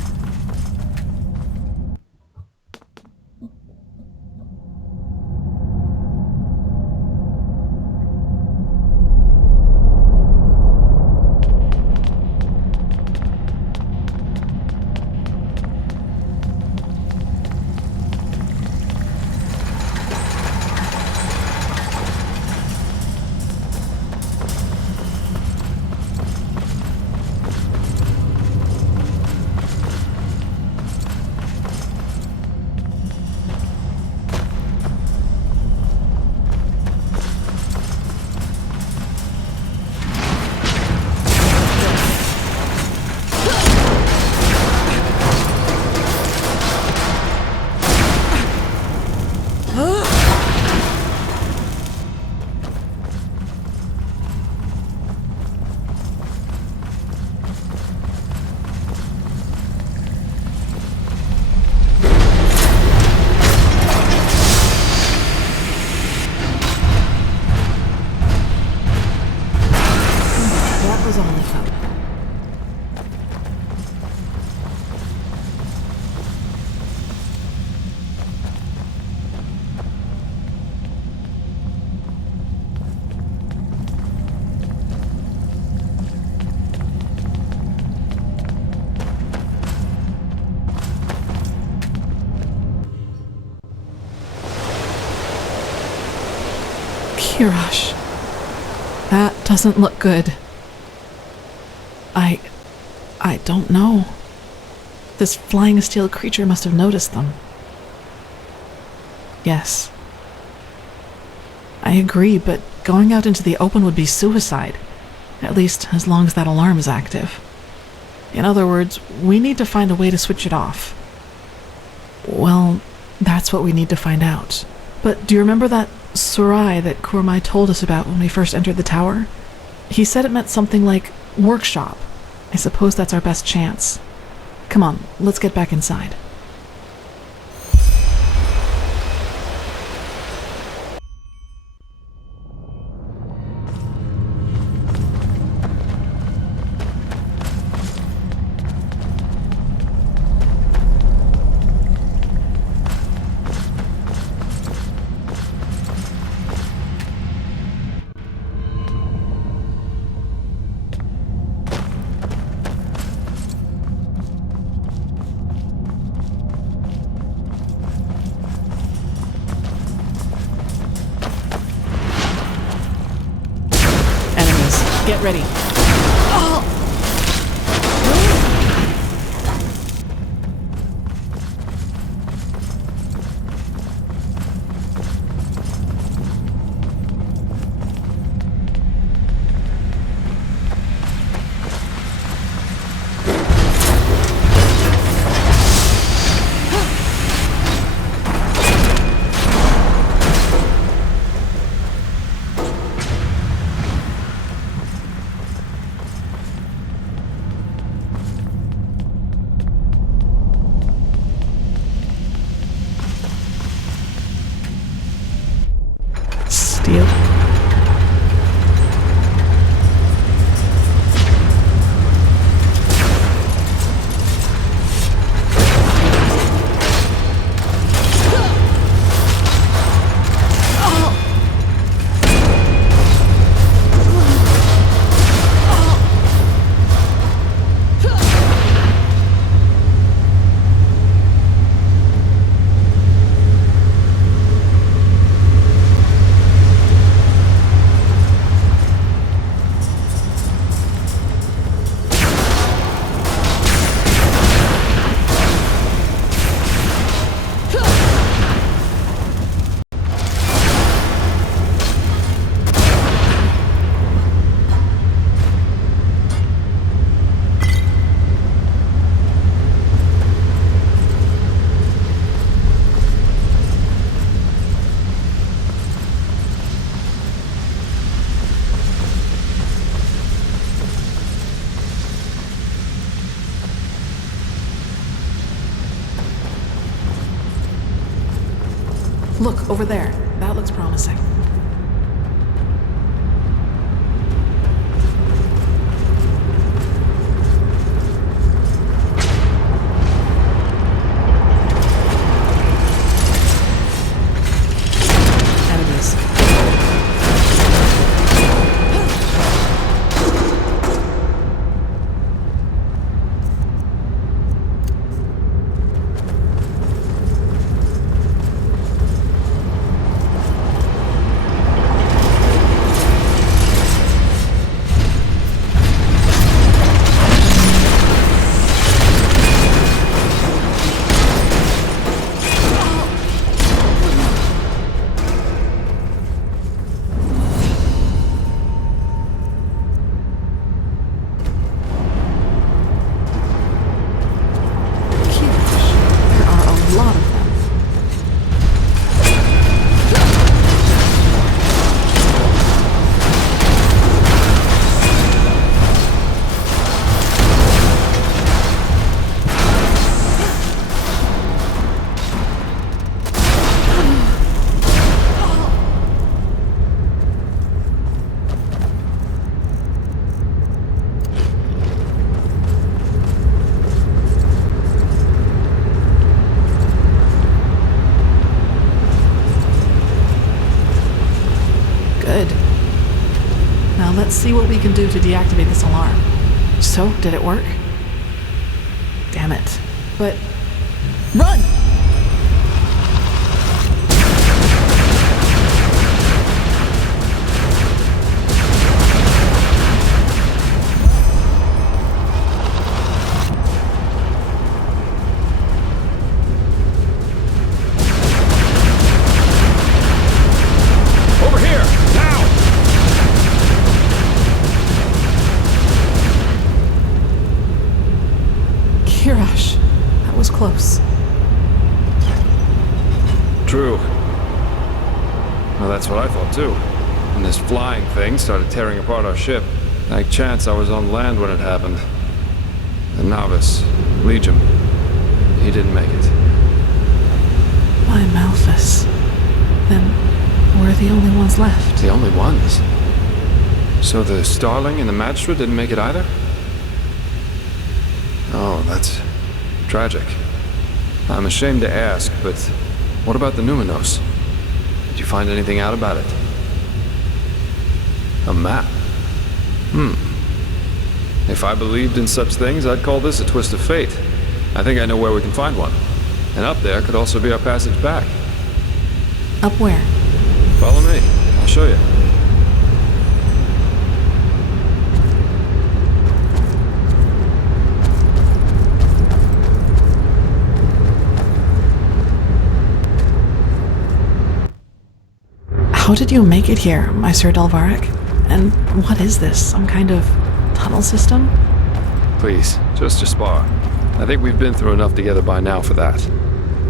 Kirash. That doesn't look good. I don't know. This flying steel creature must have noticed them. Yes. I agree, but going out into the open would be suicide. At least, as long as that alarm is active. In other words, we need to find a way to switch it off. Well, that's what we need to find out. But do you remember that Sarai that Kurmai told us about when we first entered the tower? He said it meant something like workshop. I suppose that's our best chance. Come on, let's get back inside. Get ready. Oh! Look, over there. That looks promising. Enemies. Let's see what we can do to deactivate this alarm. So, did it work? Damn it. But... Run! Kirash, that was close. True. Well, that's what I thought too. When this flying thing started tearing apart our ship, like chance I was on land when it happened. The novice, Legion, he didn't make it. Why, Malphus? Then we're the only ones left. The only ones? So the Starling and the Magistrate didn't make it either? Oh, that's tragic. I'm ashamed to ask, but what about the Numinos? Did you find anything out about it? A map? If I believed in such things, I'd call this a twist of fate. I think I know where we can find one. And up there could also be our passage back. Up where? Follow me. I'll show you. How did you make it here, my Sir Delvaric? And what is this? Some kind of tunnel system? Please, just Jaspar. I think we've been through enough together by now for that.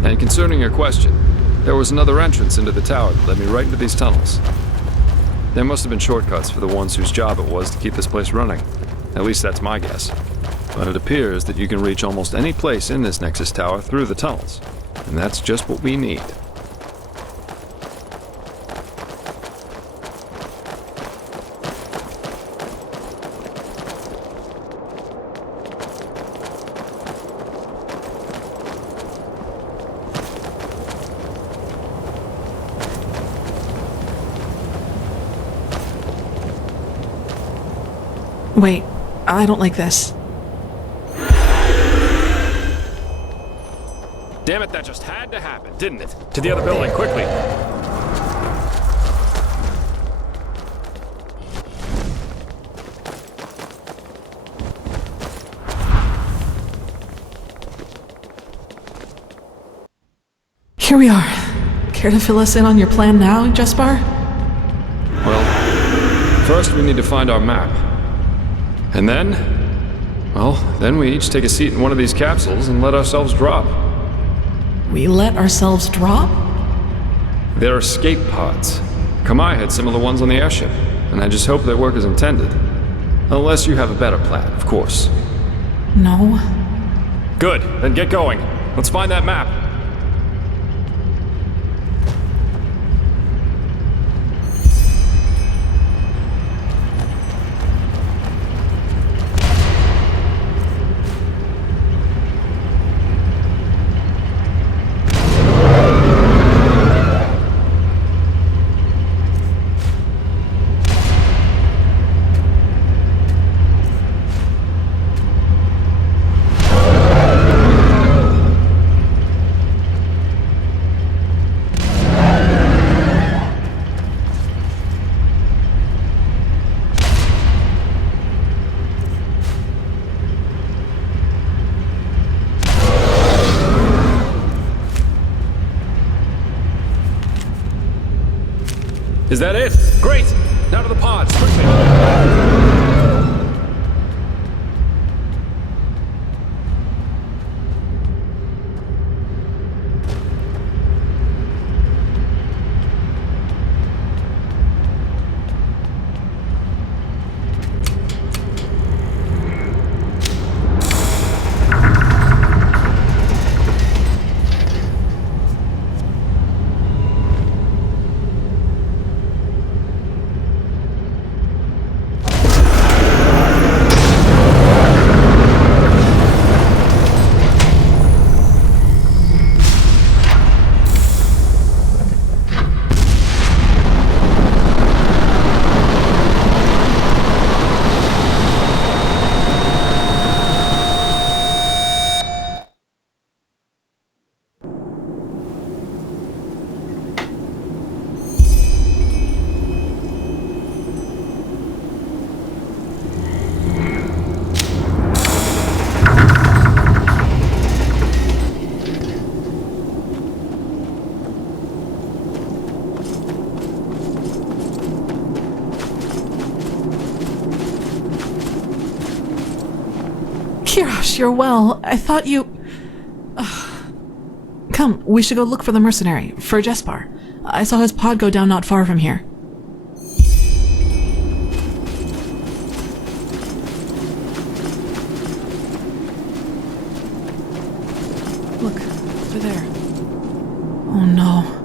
And concerning your question, there was another entrance into the tower that led me right into these tunnels. There must have been shortcuts for the ones whose job it was to keep this place running. At least that's my guess. But it appears that you can reach almost any place in this Nexus Tower through the tunnels. And that's just what we need. Wait, I don't like this. Damn it, that just had to happen, didn't it? To the other building, quickly! Here we are. Care to fill us in on your plan now, Jaspar? Well, first we need to find our map. And then, well, then we each take a seat in one of these capsules and let ourselves drop. We let ourselves drop? They're escape pods. Kamai had similar ones on the airship, and I just hope they work as intended. Unless you have a better plan, of course. No. Good, then get going. Let's find that map. Is that it? Great! Now to the pods, quickly! Kirash, you're well. I thought you... Come, we should go look for the mercenary, for Jespar. I saw his pod go down not far from here. Look, they're there. Oh no.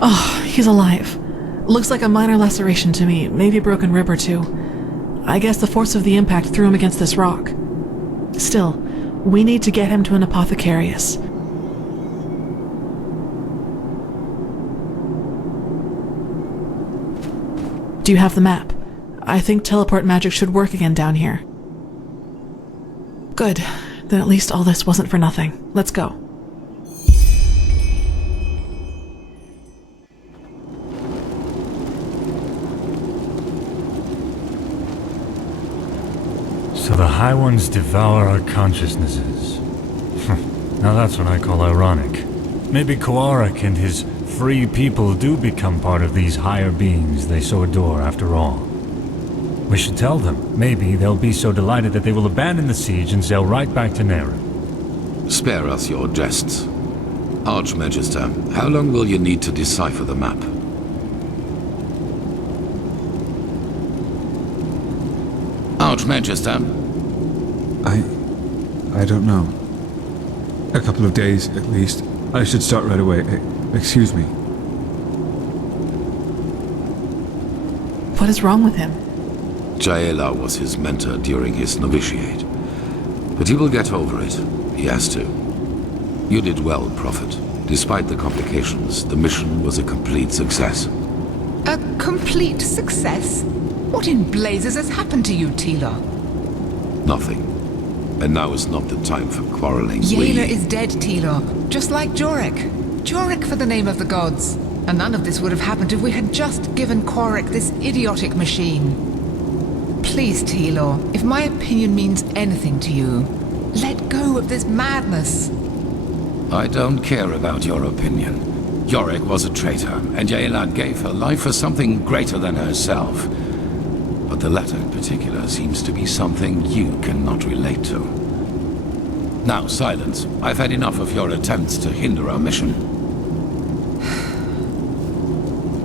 Oh, he's alive. Looks like a minor laceration to me, maybe a broken rib or two. I guess the force of the impact threw him against this rock. Still, we need to get him to an apothecarius. Do you have the map? I think teleport magic should work again down here. Good. Then at least all this wasn't for nothing. Let's go. So the High Ones devour our consciousnesses. Now that's what I call ironic. Maybe Koarik and his free people do become part of these higher beings they so adore after all. We should tell them. Maybe they'll be so delighted that they will abandon the siege and sail right back to Nera. Spare us your jests. Archmagister, how long will you need to decipher the map? Archmagister? I don't know. A couple of days, at least. I should start right away. Excuse me. What is wrong with him? Jaela was his mentor during his novitiate. But he will get over it. He has to. You did well, Prophet. Despite the complications, the mission was a complete success. A complete success? What in blazes has happened to you, Tila? Nothing. And now is not the time for quarreling. Yaela is dead, Tila. Just like Jorek. Jorek for the name of the gods. And none of this would have happened if we had just given Korik this idiotic machine. Please, Tila, if my opinion means anything to you, let go of this madness. I don't care about your opinion. Jorek was a traitor, and Yaela gave her life for something greater than herself. But the latter in particular seems to be something you cannot relate to. Now, silence. I've had enough of your attempts to hinder our mission.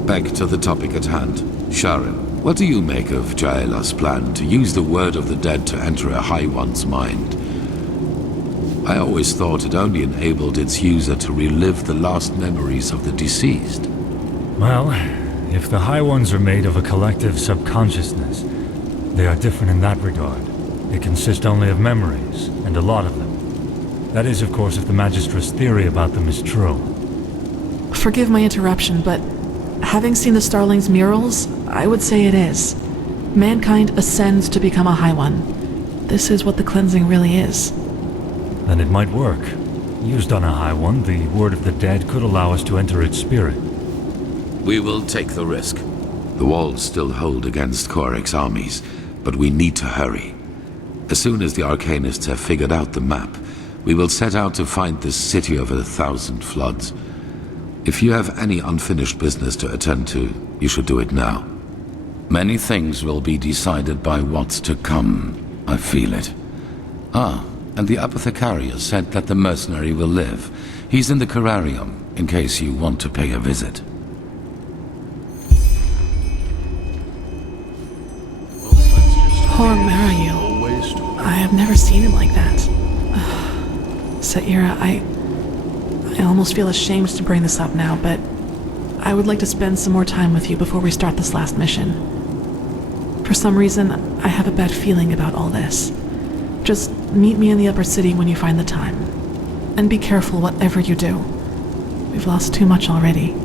Back to the topic at hand. Sharon, what do you make of Jaela's plan to use the word of the dead to enter a High One's mind? I always thought it only enabled its user to relive the last memories of the deceased. Well, if the High Ones are made of a collective subconsciousness, they are different in that regard. They consist only of memories, and a lot of them. That is, of course, if the Magistra's theory about them is true. Forgive my interruption, but having seen the Starling's murals, I would say it is. Mankind ascends to become a High One. This is what the cleansing really is. Then it might work. Used on a High One, the word of the dead could allow us to enter its spirit. We will take the risk. The walls still hold against Korik's armies, but we need to hurry. As soon as the Arcanists have figured out the map, we will set out to find this city of 1,000 floods. If you have any unfinished business to attend to, you should do it now. Many things will be decided by what's to come. I feel it. Ah, and the apothecarius said that the mercenary will live. He's in the Carrarium, in case you want to pay a visit. Poor Mariel. I have never seen him like that. Saira, I almost feel ashamed to bring this up now, but I would like to spend some more time with you before we start this last mission. For some reason, I have a bad feeling about all this. Just meet me in the upper city when you find the time. And be careful whatever you do. We've lost too much already.